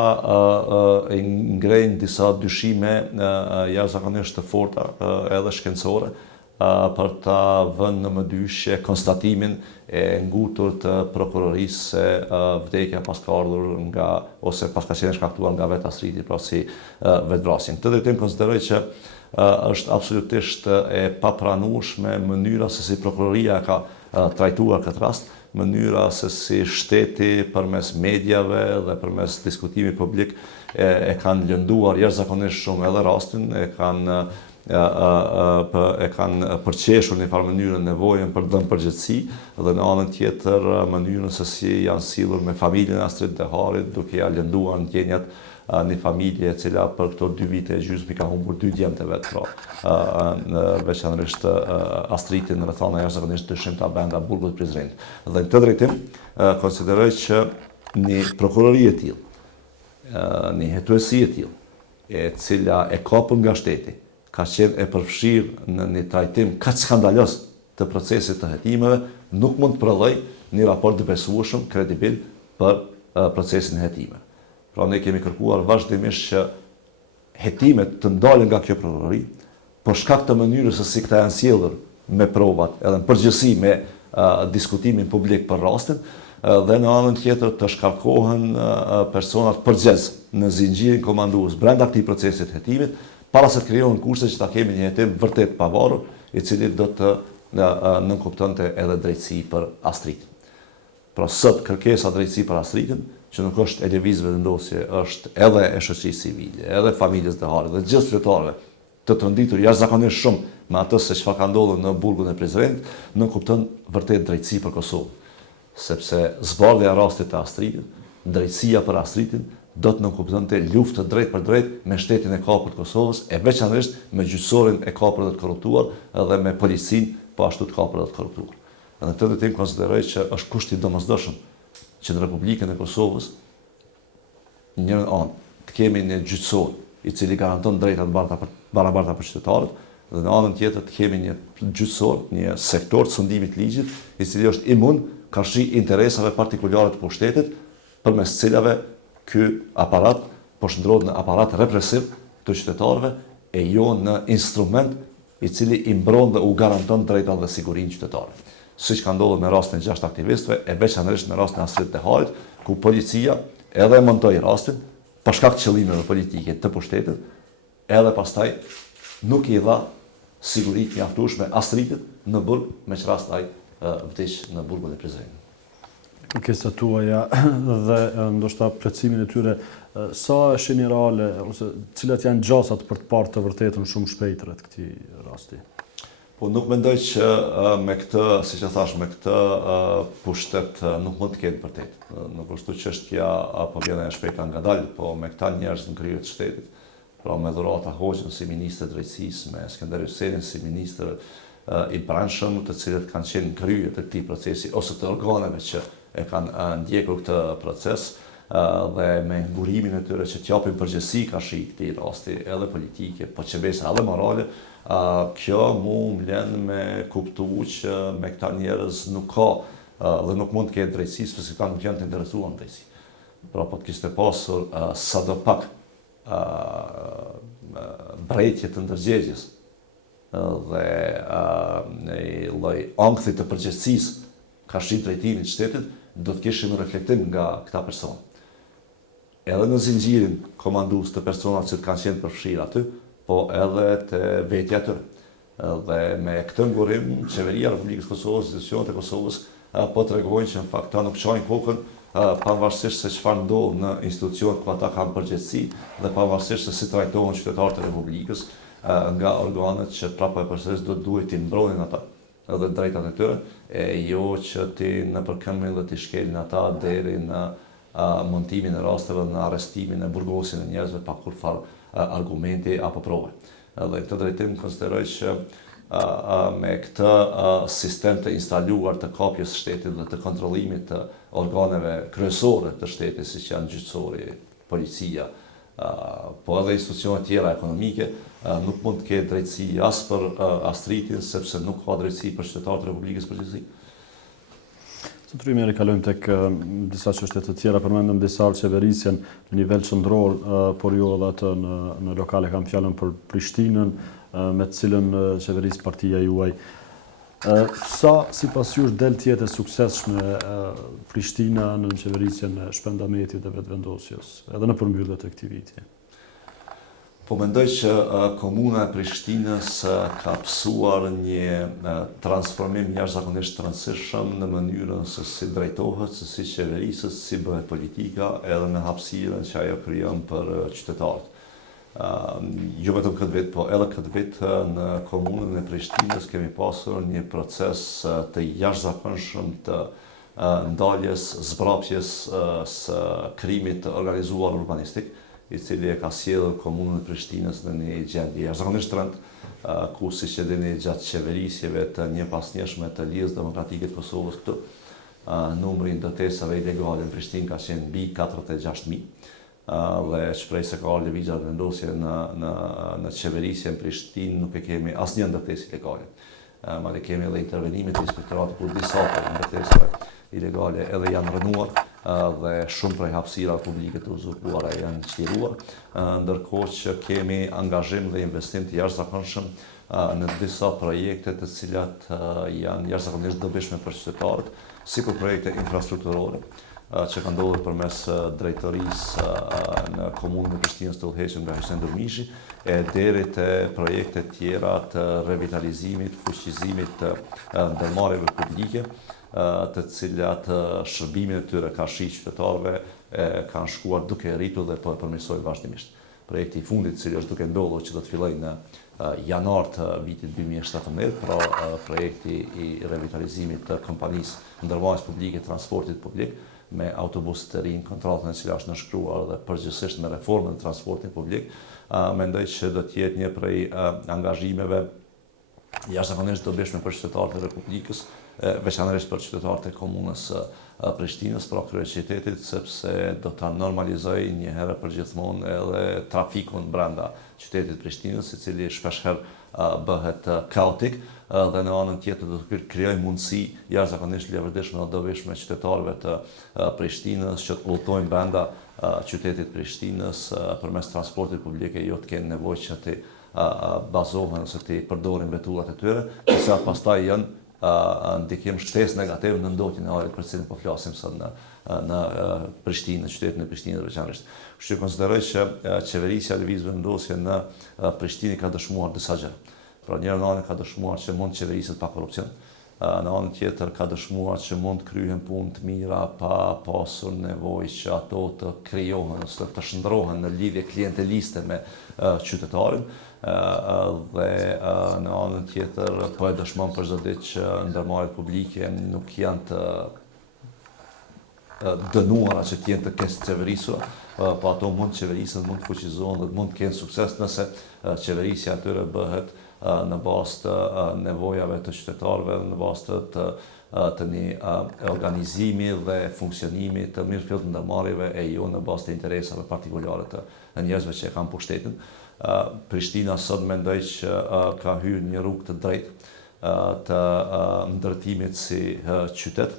e ngrejnë disa dyshime jashtëzakonisht të forta edhe shkencore, për ta vënë në mëdyshje konstatimin e ngutur të prokurorisë se vdekja pas ka ardhur nga, ose pas ka qenë shkaktuar nga vetë Astriti, pra si vetvrasje. Në këtë drejtim konsideroj që është absolutisht e papranueshme mënyra se si prokuroria ka trajtuar këtë rast, mënyra se si shteti përmes mediave dhe përmes diskutimit publik e kanë lënduar jashtëzakonisht shumë edhe rastin, e kanë përqeshur në një farë mënyrë nevojën për dhënë përgjegjësi dhe në anën tjetër mënyrën se si janë sillur me familjen e Astritit Deharit, duke ja lënduar ndjenjat një familje e cila për këto 2 vite e gjysmë ka humbur 2 djemt e vet, pra veçanërisht Astritin në rrethana jashtëzakonisht dëshimta brenda burgut të Prizrenit. Dhe në këtë drejtim konsideroj që një prokurori e tillë, një hetuesi e tillë, e cila e kapur nga shteti, ka qenë e përfshirë në një trajtim kaq skandalos të procesit të hetimeve, nuk mund të prodhojë një raport të besueshëm, kredibil për procesin e hetimeve. Pra ne kemi kërkuar vazhdimisht që hetimet të ndalen nga kjo prokurori, për shkak të mënyrës se si këta janë sjellur me provat, edhe në përgjithësi me diskutimin publik për rastin, dhe në anën tjetër të shkarkohen personat përgjegjës në zinxhirin komandues brenda këtij procesi të hetimit, para se të krijohen kushte që ta kemi një hetim vërtet pavarur, i cili do të nënkuptonte edhe drejtësi për Astritin. Pra sot kërkesa drejtësi për Astritin, që nuk është e lëvizjeve vendosje, është edhe e shoqërisë civile, edhe familjes Deharit dhe gjithë qytetarëve të tronditur jashtëzakonisht shumë me atë se çfarë ka ndodhur në burgun e Prizrenit, nënkupton vërtet drejtësi për Kosovën. Sepse zbardhja e rastit të Astritit, drejtësia për Astritin, do të nënkuptonte luftë drejt për drejt me shtetin e kapur të Kosovës, e veçanërisht me gjyqësorin e kapur dhe të korruptuar, edhe me policinë po ashtu të kapur dhe të korruptuar. Në këtë drejtim konsideroj që është kusht i domosdoshëm që në Republikën e Kosovës, në njërin anë të kemi një gjyqësor i cili garanton drejtat barabarta për qytetarët, dhe në anën tjetër të kemi një gjyqësor, një sektor të sundimit të ligjit, i cili është imun karshi interesave partikulare të pushtetit, përmes cilave ky aparat po shndrohet në aparat represiv të qytetarëve e jo në instrument i cili i mbron dhe u garanton drejtat dhe sigurinë qytetarëve. Siç ka ndodhur me rastin e 6 aktivistëve, e veçanërisht me rastin e Astritit Deharit, ku policia edhe montoi rastin për shkak të qëllimeve politike të pushtetit, edhe pastaj nuk i dha siguri të mjaftueshme Astritit në burg, me që rast ai vdiq në burgun e Prizrenit. Kërkesat tuaja dhe ndoshta plotësimin e tyre, sa është një reale, ose cilat janë gjasat për të parë të vërtetën shumë shpejt rreth këtij rasti? Po nuk mendoj që me këtë, siç e thash, me këtë pushtet nuk mund të ketë vërtet. Nuk është çështja apo vjen e shpejta ngadalë, po me këta njerëz në krye të shtetit, pra me Dhurata Hoxhën si ministër drejtësisë, me Skënder Hyssenin si ministër i brendshëm, të cilët kanë qenë në krye të këtij procesi ose të organeve që e kanë ndjekur këtë proces, dhe me ngurimin e tyre që t'japin përgjegjësi karshi këtij rasti, edhe politike, po qeverisë edhe morale, kjo mu m'len me kuptu që me këta njerëz nuk ka dhe nuk mund të ketë drejtësi, sepse këta nuk janë të interesuar në drejtësi. Pra po të kishte pasur sadopak brejtje të ndërgjegjes dhe një lloj ankthi të përgjegjësisë karshi drejtimit të shtetit, do të kishim reflektim nga këta persona. Edhe në zinxhirin komandues të personat që kanë qenë përfshirë aty, po edhe të vetja tyre. Dhe me këtë ngurim, qeveria e Republikës Kosovës, institucionet e Kosovës po tregojnë që në fakt ata nuk çojnë kokën pavarësisht se çfarë ndodh në institucionet ku ata kanë përgjegjësi dhe pavarësisht se si trajtohen qytetarët e Republikës nga organet që prapë e përsëris duhet t'i mbronin ata dhe drejtat e tyre, jo që ti nëpërkëmbin dhe t'i shkelin ata deri në montimin e rasteve, në arrestimin e burgosin e njerëzve pa kurfar argumenti apo prove. Dhe këtë drejtim konsideroj që me këtë sistem të instaluar të kapjes shtetit dhe të kontrollimit të organeve kryesore të shtetit, siç janë gjyqësori, policia, po edhe institucionet tjera ekonomike, nuk mund të ketë drejtësi as për Astritin, sepse nuk ka drejtësi për qytetarët e Republikës përgjithësi. Zotëri Trymeri, kalojmë tek disa çështje të tjera, përmendëm disa qeverisjen në nivel qendror, por jo edhe atë në lokale, kam fjalën për Prishtinën, me të cilën qeveris partia juaj. Sa sipas jush del tjetë e suksesshme Prishtina në qeverisjen e Shpendametit dhe Vetëvendosjes, edhe në përmbyllje të këtij viti? Po mendoj që komuna e Prishtinës ka pësuar një transformim jashtëzakonisht të rëndësishëm në mënyrën se si drejtohet, se si qeverisët, si bëhet politika, edhe në hapësirën që ajo krijon për qytetarët. Jo vetëm këtë vit, po edhe këtë vit në komunën e Prishtinës kemi pasur një proces të jashtëzakonshëm të ndaljes, zbrapjes së krimit të organizuar urbanistik, i cili e ka sjellur komunën e Prishtinës në një gjendje jashtëzakonisht të rëndë, ku siç e dini gjatë qeverisjeve të njëpasnjëshme të Lidhjes Demokratike të Kosovës këtu, numri i ndërtesave ilegale në Prishtinë ka qenë mbi 46.000. Dhe shpresoj se ka ardhur lëvizja e vendosje në qeverisje në Prishtinë, nuk e kemi asnjë ndërtesë ilegale. Madje kemi edhe intervenimet e inspektoratit ku disa ndërtesave ilegale edhe janë rënuar dhe shumë prej hapësirave publike të uzurpuara janë çliruar, ndërkohë që kemi angazhim dhe investim të jashtëzakonshëm në disa projekte të cilat janë jashtëzakonisht dobishme për qytetarët, sikur projekte infrastrukturore që ka ndodhur përmes drejtorisë në komunën e Prishtinës të udhëhequr nga Hysén Durmishi, deri te projekte tjera të revitalizimit, fuqizimit të ndërmarrjeve publike, të cilat shërbimin e tyre ka shi qytetarëve kanë shkuar duke rritur dhe po e përmirësojnë vazhdimisht. Projekti i fundit, i cili është duke ndodhur që do të fillojë në janar të vitit 2017, pra projekti i revitalizimit të kompanisë ndërmarrjes publike, transportit publik, me autobuset të rinj, kontratën e cila është nënshkruar dhe përgjithsisht me reformën e transportit publik, mendoj që do të jetë një prej angazhimeve jashtëzakonisht dobishme për qytetarët e Republikës, veçanërisht për qytetarët e komunës Prishtinës, pra kryeqytetit, sepse do ta normalizojë një herë për gjithmonë edhe trafikun brenda qytetit Prishtinës, i cili shpeshherë bëhet kaotik, dhe në anën tjetër do të krijojë mundësi jashtëzakonisht lëvërdishme dhe dobishme qytetarëve të Prishtinës që të udhtojnë brenda qytetit Prishtinës përmes transportit publik, jo të kenë nevojë që të bazohen ose të përdorin vetullat e tyre, që pastaj janë ndikim shtesë negativ në ndotjen e arit për cilën po flasim sot në Prishtinë, në qytetin e Prishtinës veçanërisht. Kështu që konsideroj që qeverisja lëviz vendosje në Prishtinë ka dëshmuar disa gjëra. Pra njëra në anën ka dëshmuar që mund qeveriset pa korrupsion, në anën tjetër ka dëshmuar që mund kryhen punë të mira pa pasur nevojë që ato të krijohen ose të shndrohen në lidhje klienteliste me qytetarin, dhe në anën tjetër po e dëshmon për çdo ditë që ndërmarrjet publike nuk janë të dënuara që të jenë të qeverisura, po ato mund qeverisen, mund të fuqizohen dhe mund të kenë sukses nëse qeverisja atyre bëhet në bazë të nevojave të qytetarëve, në bazë të një organizimi dhe funksionimi të mirëfillt të ndërmarrjeve, e jo në bazë të interesave partikulare të njerëzve që e kanë pushtetin. Prishtina sot mendoj që ka hyrë një rrugë të drejtë të ndërtimit si qytet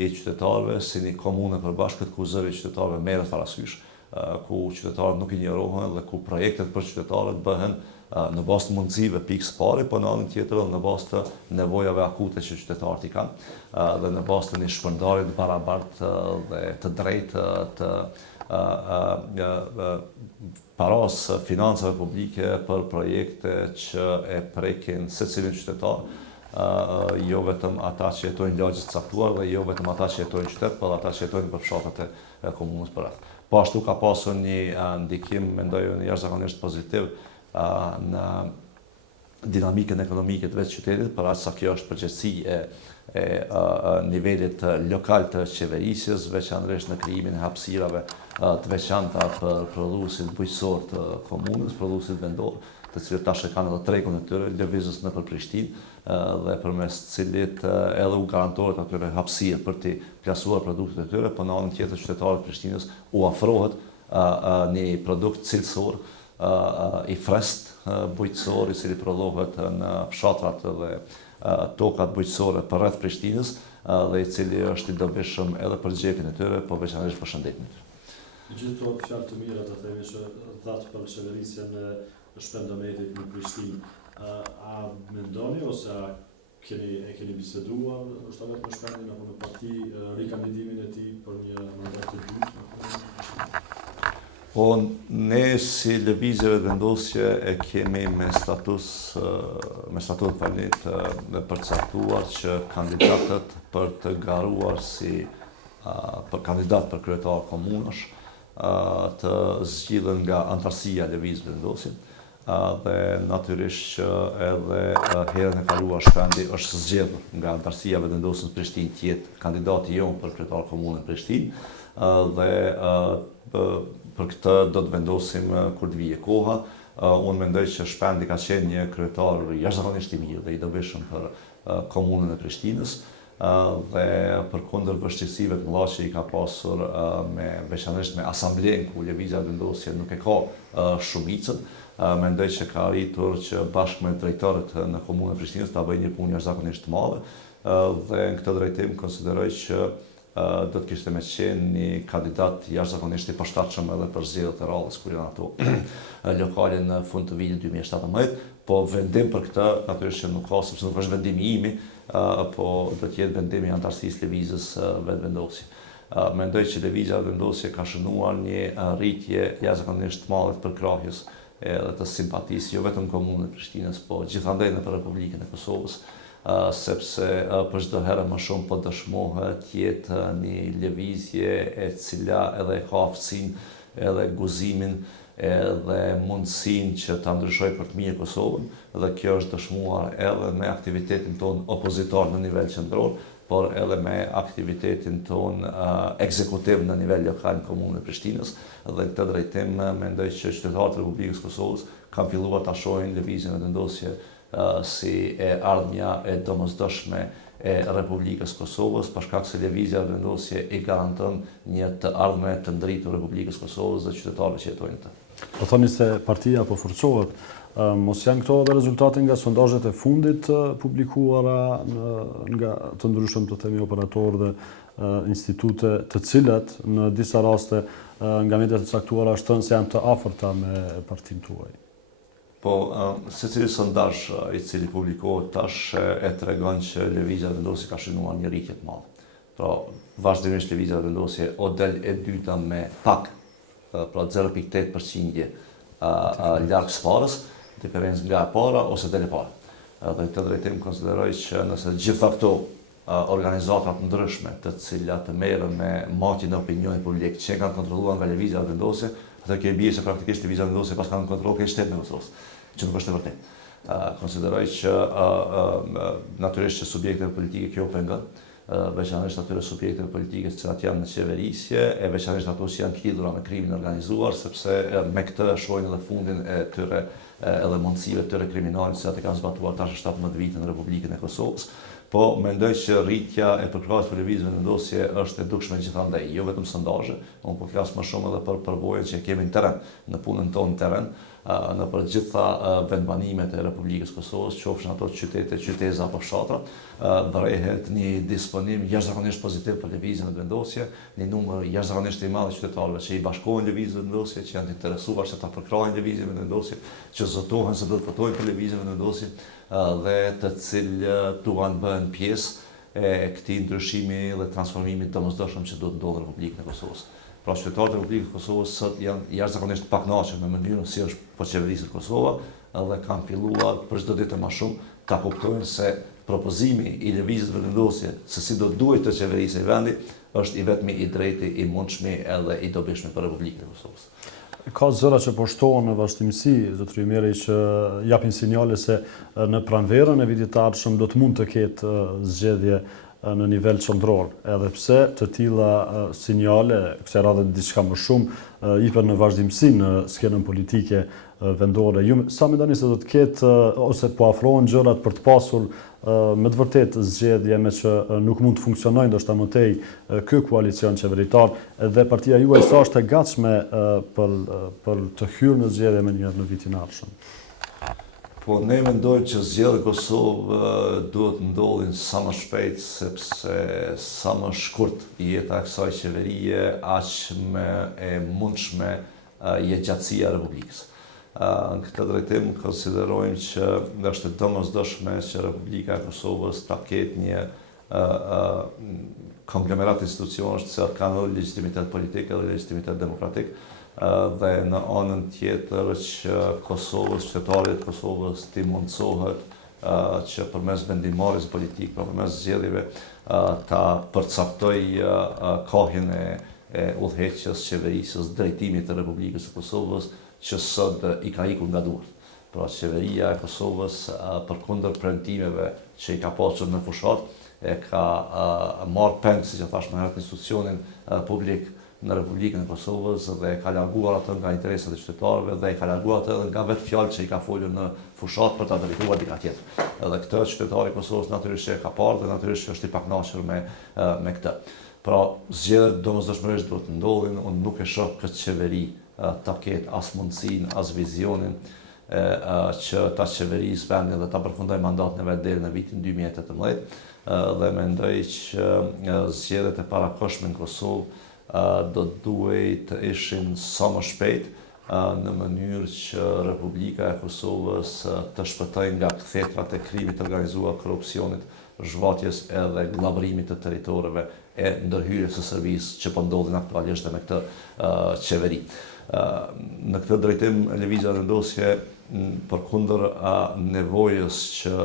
i qytetarëve, si një komunë e përbashkët ku zëri i qytetarëve merret parasysh, ku qytetarët nuk i njohohen dhe ku projektet për qytetarët bëhen në bazë të mundësive pikës pare, po në anën tjetër në bazë të nevojave akute që qytetarët i kanë dhe në bazë të një shpërndarje të barabartë dhe të drejtë të paras financave publike për projekte që e prekin secilin qytetar, jo vetëm ata që jetojnë lagjes të caktuar dhe jo vetëm ata që jetojnë në qytet, por ata që jetojnë për fshatet e komunës përreth. Po ashtu ka pasur një ndikim, mendoj unë, jashtëzakonisht pozitiv në dinamikën ekonomike të vetë qytetit, për aq sa kjo është përgjegjësi e nivelit lokal të qeverisjes, veçanërisht në krijimin e hapësirave të veçanta për prodhuesit bujqësor të komunës, prodhuesit vendor, të cilët tash e kanë edhe tregun e tyre, lëvizjes nëpër Prishtinë, dhe përmes cilit edhe u garantohet atyre hapësirë për të plasuar produktet e tyre, por në anën tjetër qytetarët e Prishtinës u afrohet një produkt cilësor i freskët, bujqësor, i cili prodhohet në fshatrat dhe tokat bujqësore përreth Prishtinës dhe i cili është i dobishëm edhe për xhepin e tyre, po veçanërisht për shëndetin e tyre. Në gjithë këto fjalë të mira të themi që dhatë për qeverisjen e shpendometit në Prishtinë, a mendoni ose e keni biseduar ndoshta vetëm me shpendin apo në parti rikandidimin e tij për një mandat të dytë? Po ne si lëvizjeve të vendosje e kemi me statut të përcaktuar që kandidatët për të garuar si për kandidat për kryetar komunash të zgjidhen nga antarësia e lëvizjeve të vendosje. Dhe natyrisht që edhe herën e kaluar shpendi është zgjedhur nga antarësia e vendosjes në Prishtinë të jetë kandidati jon për kryetar komunën në Prishtinë dhe për këtë do të vendosim kur të vijë koha. Unë mendoj që shpendi ka qenë një kryetar jashtëzakonisht i mirë dhe i dobishëm për komunën e Prishtinës dhe përkundër vështirësive të mëdha që i ka pasur veçanërisht me asamblen ku lëvizja e vendosje nuk e ka shumicën, mendoj që ka arritur që bashkë me drejtorët në komunën e Prishtinës ta bëjë një punë jashtëzakonisht të madhe dhe në këtë drejtim konsideroj që do të kishte me qenë një kandidat jashtëzakonisht i përshtatshëm edhe për zgjedhjet e radhës kur janë ato lokale në fund të vitit 2017, po vendim për këtë natyrisht që nuk ka, sepse nuk është vendimi imi, po do të jetë vendimi i antarësisë lëvizjes vetvendosje. Mendoj që lëvizja vetvendosje ka shënuar një rritje jashtëzakonisht të madhe të përkrahjes edhe të simpatisë jo vetëm komunën e Prishtinës, po gjithandej në Republikën e Kosovës, sepse për çdo herë më shumë po dëshmohet jetë një lëvizje e cila edhe ka aftësinë edhe guximin edhe mundësinë që ta ndryshojë për të mirë Kosovën, dhe kjo është dëshmuar edhe me aktivitetin ton opozitor në nivel qendror, por edhe me aktivitetin ton ekzekutiv në nivel lokal në komunën e Prishtinës, dhe në këtë drejtim mendoj që qytetarët e Republikës Kosovës kanë filluar ta shohin lëvizjen e vendosje si e ardhmja e domosdoshme e Republikës Kosovës, për shkak se lëvizja e vendosje i garanton një të ardhme të ndritur Republikës Kosovës dhe qytetarëve që jetojnë të. Po thoni se partia po forcohet, mos janë këto edhe rezultate nga sondazhet e fundit publikuara nga të ndryshëm të themi operatorë dhe institute, të cilat në disa raste nga mediat të caktuara shtën se janë të afërta me partinë tuaj? Po, secili sondazh i cili publikohet tash e tregon që lëvizja e vendosje ka shënuar një rritje të madhe. Pra, vazhdimisht lëvizja e vendosje o del e dyta me pak, pra 0.8% larg sfarës, diferencë nga e para ose del e para. Dhe në këtë drejtim konsideroj që nëse gjitha këto organizatat ndryshme të cilat merren me matjen e opinionit publik që kanë kontrolluar nga lëvizja e vendosje, atë kjo bie se praktikisht lëvizja e vendosje pas kanë kontroll ke shtetin e Kosovës, që nuk është e vërtetë. Konsideroj që natyrisht që subjektet politike kjo pengon, veçanërisht atyre subjekteve politike të cilat janë në qeverisje, e veçanërisht ato që janë lidhura me krimin organizuar, sepse me këtë shohin edhe fundin e tyre edhe mundësive të tyre kriminale që e kanë zbatuar tash 17 vite në Republikën e Kosovës. po mendoj që rritja e përkrahjes për lëvizje vendosje është e dukshme gjithandaj, jo vetëm sondazhe, unë po flas më shumë edhe për përvojën që kemi në terren, në punën tonë në terren, në për gjitha vendbanimet e Republikës Kosovës, qofshin ato qytete, qyteza apo fshatra, bërehet një disponim jashtëzakonisht pozitiv për lëvizjen e vendosje, një numër jashtëzakonisht i madh qytetarëve që i bashkohen lëvizjes vendosje, që janë të interesuar se ta përkrahin lëvizjen e vendosje, që zotohen se do të votojnë për lëvizjen e vendosje dhe të cilët duan bëhen pjesë e këtij ndryshimi dhe transformimit domosdoshëm që do të ndodhë në Republikën e Kosovës. Pra qytetarët e Republikës së Kosovës sot janë jashtëzakonisht të pakënaqur me mënyrën si është përqevërisur Kosova dhe kanë filluar për çdo ditë më shumë ta kuptojnë se propozimi i lëvizjes vendosje se si do duhet të qeverisë vendi është i vetmi i drejtë, i mundshmi edhe i dobishëm për Republikën e Kosovës. Ka zëra që po shtohen në vazhdimsi, zotëri Meri, që japin sinjale se në pranverën e vitit të ardhshëm do të mund të ketë zgjedhje në nivel qendror, edhe pse të tilla sinjale, kësaj radhe diçka më shumë, jipen në vazhdimsi në skenën politike vendore. Ju sa mendoni se do të ketë ose po afrohen gjërat për të pasur me të vërtet zgjedhje me që nuk mund të funksionojë ndoshta më tej ky koalicion qeveritar dhe partia juaj sa është e gatshme për të hyrë në zgjedhje me njëherë në vitin e ardhshëm? Po ne mendojmë që zgjedhjet në Kosovë duhet ndodhin sa më shpejt, sepse sa më shkurt jeta e kësaj qeverie, aq më e mundshme jetë gjatësia e Republikës. Në këtë drejtim konsiderojmë që është e domosdoshme që Republika e Kosovës ta ketë një konglomerat institucionesh që kanë edhe legjitimitet politik edhe legjitimitet demokratik, dhe në anën tjetër që Kosovës, qytetarët e Kosovës t'i mundsohet që përmes vendimmarrjes politike, përmes zgjedhjeve ta përcaktoj kohën e udhëheqjes qeverisës, drejtimit të Republikës së Kosovës, që sot i ka ikur nga duart. Pra qeveria e Kosovës përkundër premtimeve që i ka pasur në fushat, e ka marrë peng, siç e thash më herët, institucionin publik në Republikën e Kosovës dhe ka larguar atë nga interesat e qytetarëve dhe i ka larguar atë nga vetë fjalë që i ka folur në fushat për ta drejtuar dika tjetër. Edhe këtë qytetari i Kosovës natyrisht e ka parë dhe natyrisht është i pakënaqur me këtë. Pra zgjedhjet domosdoshmërisht duhet të ndodhin, unë nuk e shoh këtë qeveri ta ketë as mundësinë, as vizionin që ta qeverisë vendin dhe ta përfundoj mandatin e vet deri në vitin 2018 dhe mendoj që zgjedhjet e parakohshme në Kosovë do duhet të ishin sa më shpejt në mënyrë që Republika e Kosovës të shpëtojë nga kthetrat e krimit të organizuar, korrupsionit, zhvatjes edhe gllabërimit të territoreve e ndërhyrjes së Serbisë që po ndodhin aktualisht me këtë qeveri. Në këtë drejtim lëvizja vendosje përkundër nevojës që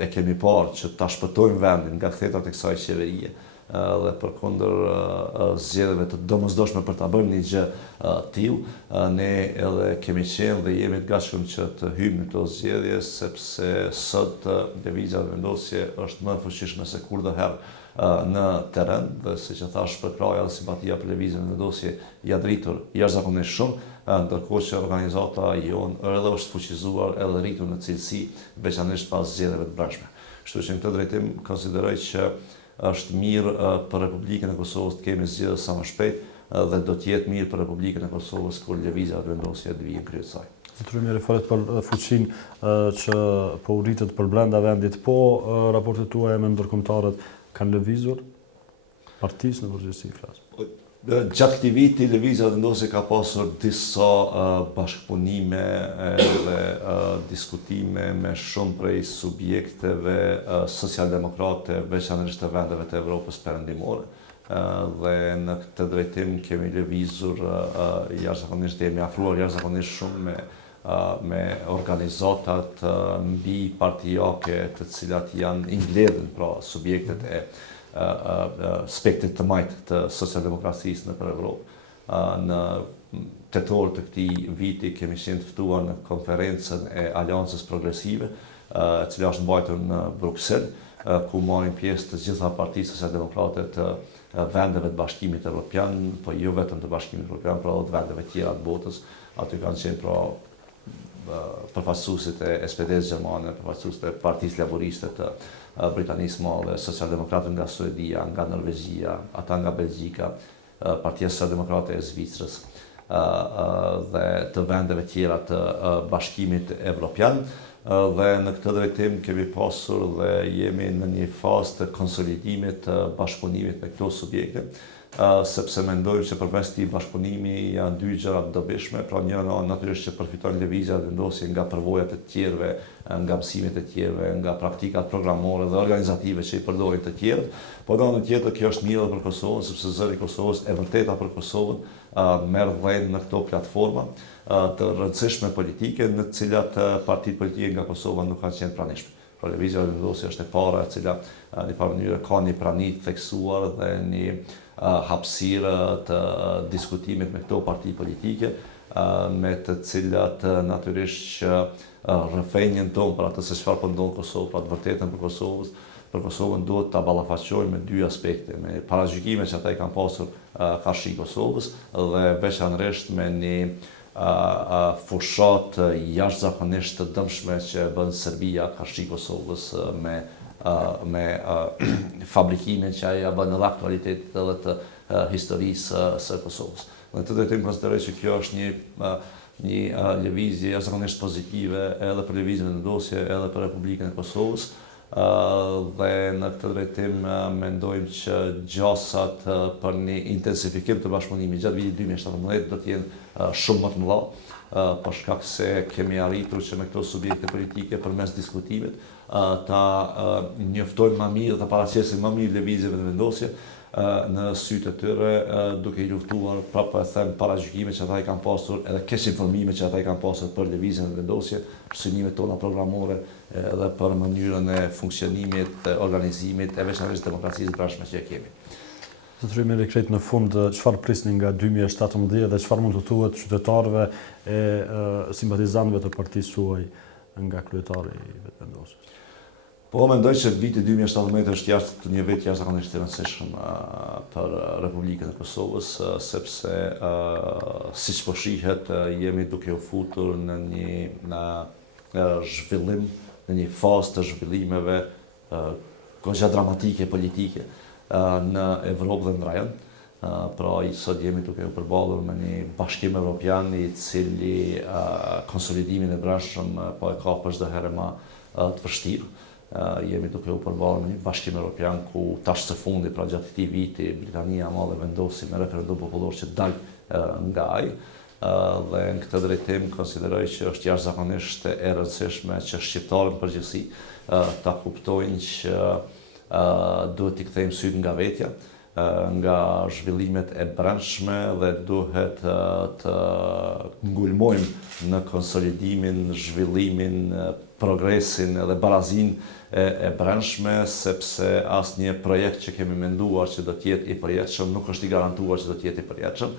e kemi parë që ta shpëtojmë vendin nga kthetrat e kësaj qeverie dhe përkundër zgjedhjeve të domosdoshme për ta bëjmë një gjë tillë, ne edhe kemi qenë dhe jemi të gatshëm që të hyjmë në këto zgjedhje, sepse sot lëvizja vendosje është më e fuqishme se kurdoherë në terren dhe siç e thash, përkraja dhe simpatia për lëvizjen vendosje janë rritur jashtëzakonisht shumë, ndërkohë që organizata jonë edhe është fuqizuar edhe rritur në cilësi, veçanërisht pas zgjedhjeve të brendshme. Kështu që në këtë drejtim konsideroj që është mirë për Republikën e Kosovës të kemi zgjedhje sa më shpejt dhe do të jetë mirë për Republikën e Kosovës kur lëvizja vendosje të vijë në krye të saj. Zotëri Meri, falet për fuqinë që po u rritet për brenda vendit, po raportet tuaja me ndërkombëtarët kanë lëvizur partisë në përgjithësi flas. Gjatë këtij viti lëvizja vendosje ka pasur disa bashkëpunime dhe diskutime me shumë prej subjekteve socialdemokrate, veçanërisht të vendeve të Evropës perëndimore. Dhe në këtë drejtim kemi lëvizur jashtëzakonisht, jemi afruar jashtëzakonisht shumë me organizatat mbi partijake të cilat janë i mbledhur, pra subjektet e spektrit të majtë të socialdemokracisë në për Evropë. Në tetor të këtij viti kemi qenë të ftuar në konferencën e Aleancës Progresive, e cila është mbajtur në Bruksel, ku marrin pjesë të gjitha partitë socialdemokrate të vendeve të Bashkimit Evropian, po jo vetëm të Bashkimit Evropian, por edhe të vendeve tjera të botës. Aty kanë qenë pra përfaqësuesit e SPD-së gjermane, përfaqësuesit e Partisë Laboriste të Britanismo dhe socialdemokratët nga Suedia, nga Norvegjia, ata nga Belgjika, Partia Socialdemokrate e Zvicrës dhe të vendeve tjera të Bashkimit Evropian. Dhe në këtë drejtim kemi pasur dhe jemi në një fazë të konsolidimit të bashkëpunimit me këto subjekte, sepse mendojmë që përmes këtij bashkëpunimi janë dy gjëra të dobishme, pra njëra natyrisht që përfitojnë lëvizja dhe vendosje nga përvojat e tjerëve, nga mësimet e tjerëve, nga praktikat programore dhe organizative që i përdorin të tjerët, por në anën tjetër kjo është mirë për Kosovën, sepse zëri i Kosovës e vërteta për Kosovën merr vend në këto platforma të rëndësishme politike, në të cilat partitë politike nga Kosova nuk kanë qenë pranishme. Pra lëvizja dhe vendosja është e para e cila në një mënyrë ka një prani të theksuar dhe një hapësirë të diskutimit me këto parti politike, me të cilat natyrisht që rrëfenjën tonë për atë se çfarë po ndodh në Kosovë, pra të vërtetën për Kosovën duhet ta ballafaqojmë me dy aspekte, me paragjykimet që ata i kanë pasur karshi Kosovës dhe veçanërisht me një fushat jashtëzakonisht të dëmshme që bën Serbia karshi Kosovës me fabrikimin që ajo bën edhe aktualitetit edhe të historisë së Kosovës. Në të drejtim konsideroj që kjo është një lëvizje jashtëzakonisht pozitive edhe për lëvizjen e vendosje edhe për Republikën e Kosovës. Dhe në këtë drejtim mendojmë që gjasat për një intensifikim të bashkëpunimit gjatë vitit 2017 do të jenë shumë më të mëdha, për shkak se kemi arritur që me këto subjekte politike përmes diskutimit ta njoftojmë më mirë dhe ta paraqesim më mirë lëvizjeve dhe vendosje në sytë të tyre, duke i luftuar prapë paragjykimet që ata i kanë pasur, edhe keq informime që ata i kanë pasur për lëvizjen dhe vendosje, për synimet tona programore edhe për mënyrën e funksionimit, organizimit e veçanërisht demokracisë brendshme që e kemi. Zotëri Melikret, në fund, çfarë prisni nga 2017 dhe çfarë mund të thuhet qytetarëve e simpatizantëve të partisë suaj nga kryetari i vetëvendosjes? Po mendoj që viti 2017 është një vit jashtëzakonisht i rëndësishëm për Republikën e Kosovës, sepse siç po shihet jemi duke u futur në një zhvillim, në një fazë të zhvillimeve goxha dramatike politike në Evropë dhe në rajon. Pra sot jemi duke u përballur me një bashkim evropian i cili konsolidimin e brendshëm po e ka për çdo herë më të vështirë. Jemi duke u përballur me një bashkim evropian ku tash së fundi, pra gjatë këtij viti, Britania e Madhe vendosi me referendum popullor që dal nga ai. Dhe në këtë drejtim konsideroj që është jashtëzakonisht e rëndësishme që shqiptarët në përgjithësi ta kuptojnë që duhet t'i kthejmë syt nga vetja, nga zhvillimet e brendshme dhe duhet të ngulmojmë në konsolidimin, zhvillimin, progresin dhe barazin e brendshme, sepse asnjë projekt që kemi menduar që do të jetë i përjetshëm nuk është i garantuar që do të jetë i përjetshëm,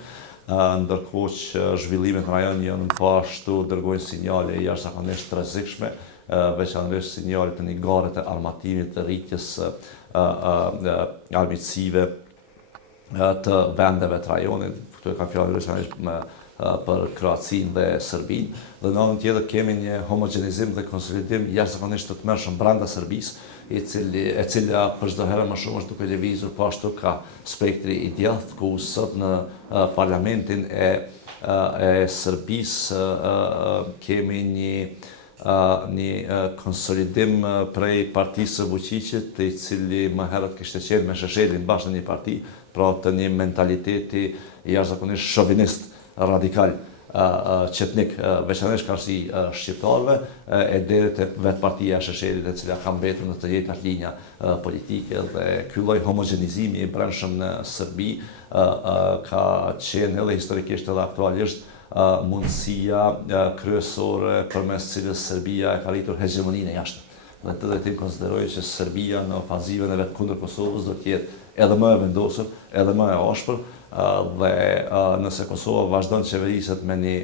ndërkohë që zhvillimet në rajon janë po ashtu dërgojnë sinjale jashtëzakonisht të rrezikshme, veçanërisht sinjale të një gare të armatimit, të rritjes armiqësive të vendeve të rajonit. Këtu e kam fjalën veçanërisht për Kroacinë dhe Serbinë, dhe në anën tjetër kemi një homogenizim dhe konsolidim jashtëzakonisht të tmerrshëm brenda Serbisë, e cila për çdo herë më shumë është duke lëvizur po ashtu ka spektri i djathtë, ku sot në parlamentin e Serbisë kemi një konsolidim prej partisë së Vučićit, i cili më herët kishte qenë me Sheshelin bashkë në një parti, pra të një mentaliteti jashtëzakonisht shovinist, radikal, qetnik, veçanërisht karshi shqiptarëve, e deri te vetë partia e Sheshelit, e cila ka mbetur në të njëjtat linja politike, dhe ky lloj homogenizimi i brendshëm në Serbi ka qenë edhe historikisht edhe aktualisht mundësia kryesore përmes cilës Serbia e ka rritur hegemoninë e jashtëm. Dhe të drejtim konsideroj që Serbia në ofanzivën e vetë kundër Kosovës do të jetë edhe më e vendosur, edhe më e ashpër, dhe nëse Kosova vazhdon qeveriset me një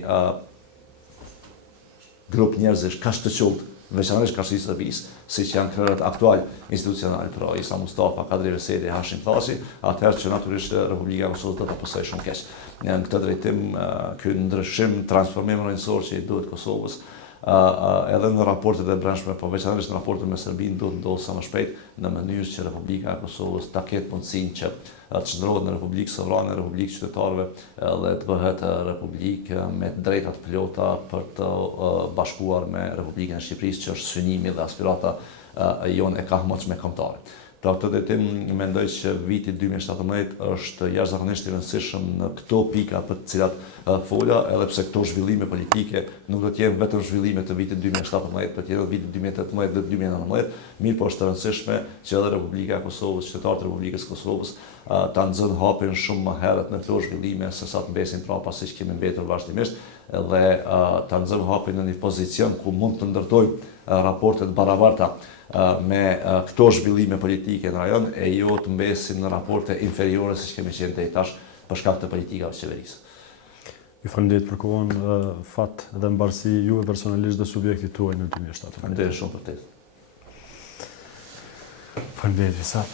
grup njerëzish kaq të qullt, veçanërisht karshi Serbisë, siç janë krerët aktual institucional, pra Isa Mustafa, Kadri Veseli, Hashim Thaçi, atëherë që natyrisht Republika e Kosovës do ta pasojë shumë keq. Në këtë drejtim, ky ndryshim, transformim rrënjësor që i duhet Kosovës, edhe në raportet e brendshme, po veçanërisht në raportet me Serbinë duhet ndodhë sa më shpejt në mënyrë që Republika e Kosovës ta ketë mundësinë që të çndrohet në Republikë sovrane, Republikë qytetarëve dhe të bëhet Republikë me drejta të plota për të bashkuar me Republikën e Shqipërisë, që është synimi dhe aspirata jonë e kahmotshme kombëtare. Pra këtë drejtim mendoj që viti 2017 është jashtëzakonisht i rëndësishëm në këto pika për të cilat fola, edhe pse këto zhvillime politike nuk do të jenë vetëm zhvillime të vitit 2017, por të jenë vitit 2018 dhe 2019, mirë po është e rëndësishme që edhe Republika e Kosovës, qytetarët e Republikës së Kosovës ta nxënë hapin shumë më herët në këto zhvillime se sa të mbesin prapa siç kemi mbetur vazhdimisht, dhe ta nxënë hapin në një pozicion ku mund të ndërtojë raportet barabarta me këto zhvillime politike në rajon, e jo të mbesim në raporte inferiore siç kemi qenë deri tash për shkak të politikave të qeverisë. Ju faleminderit për kohën, fat dhe mbarësi juve personalisht dhe subjektit tuaj në 2017. Faleminderit shumë për këtë. Faleminderit, sa.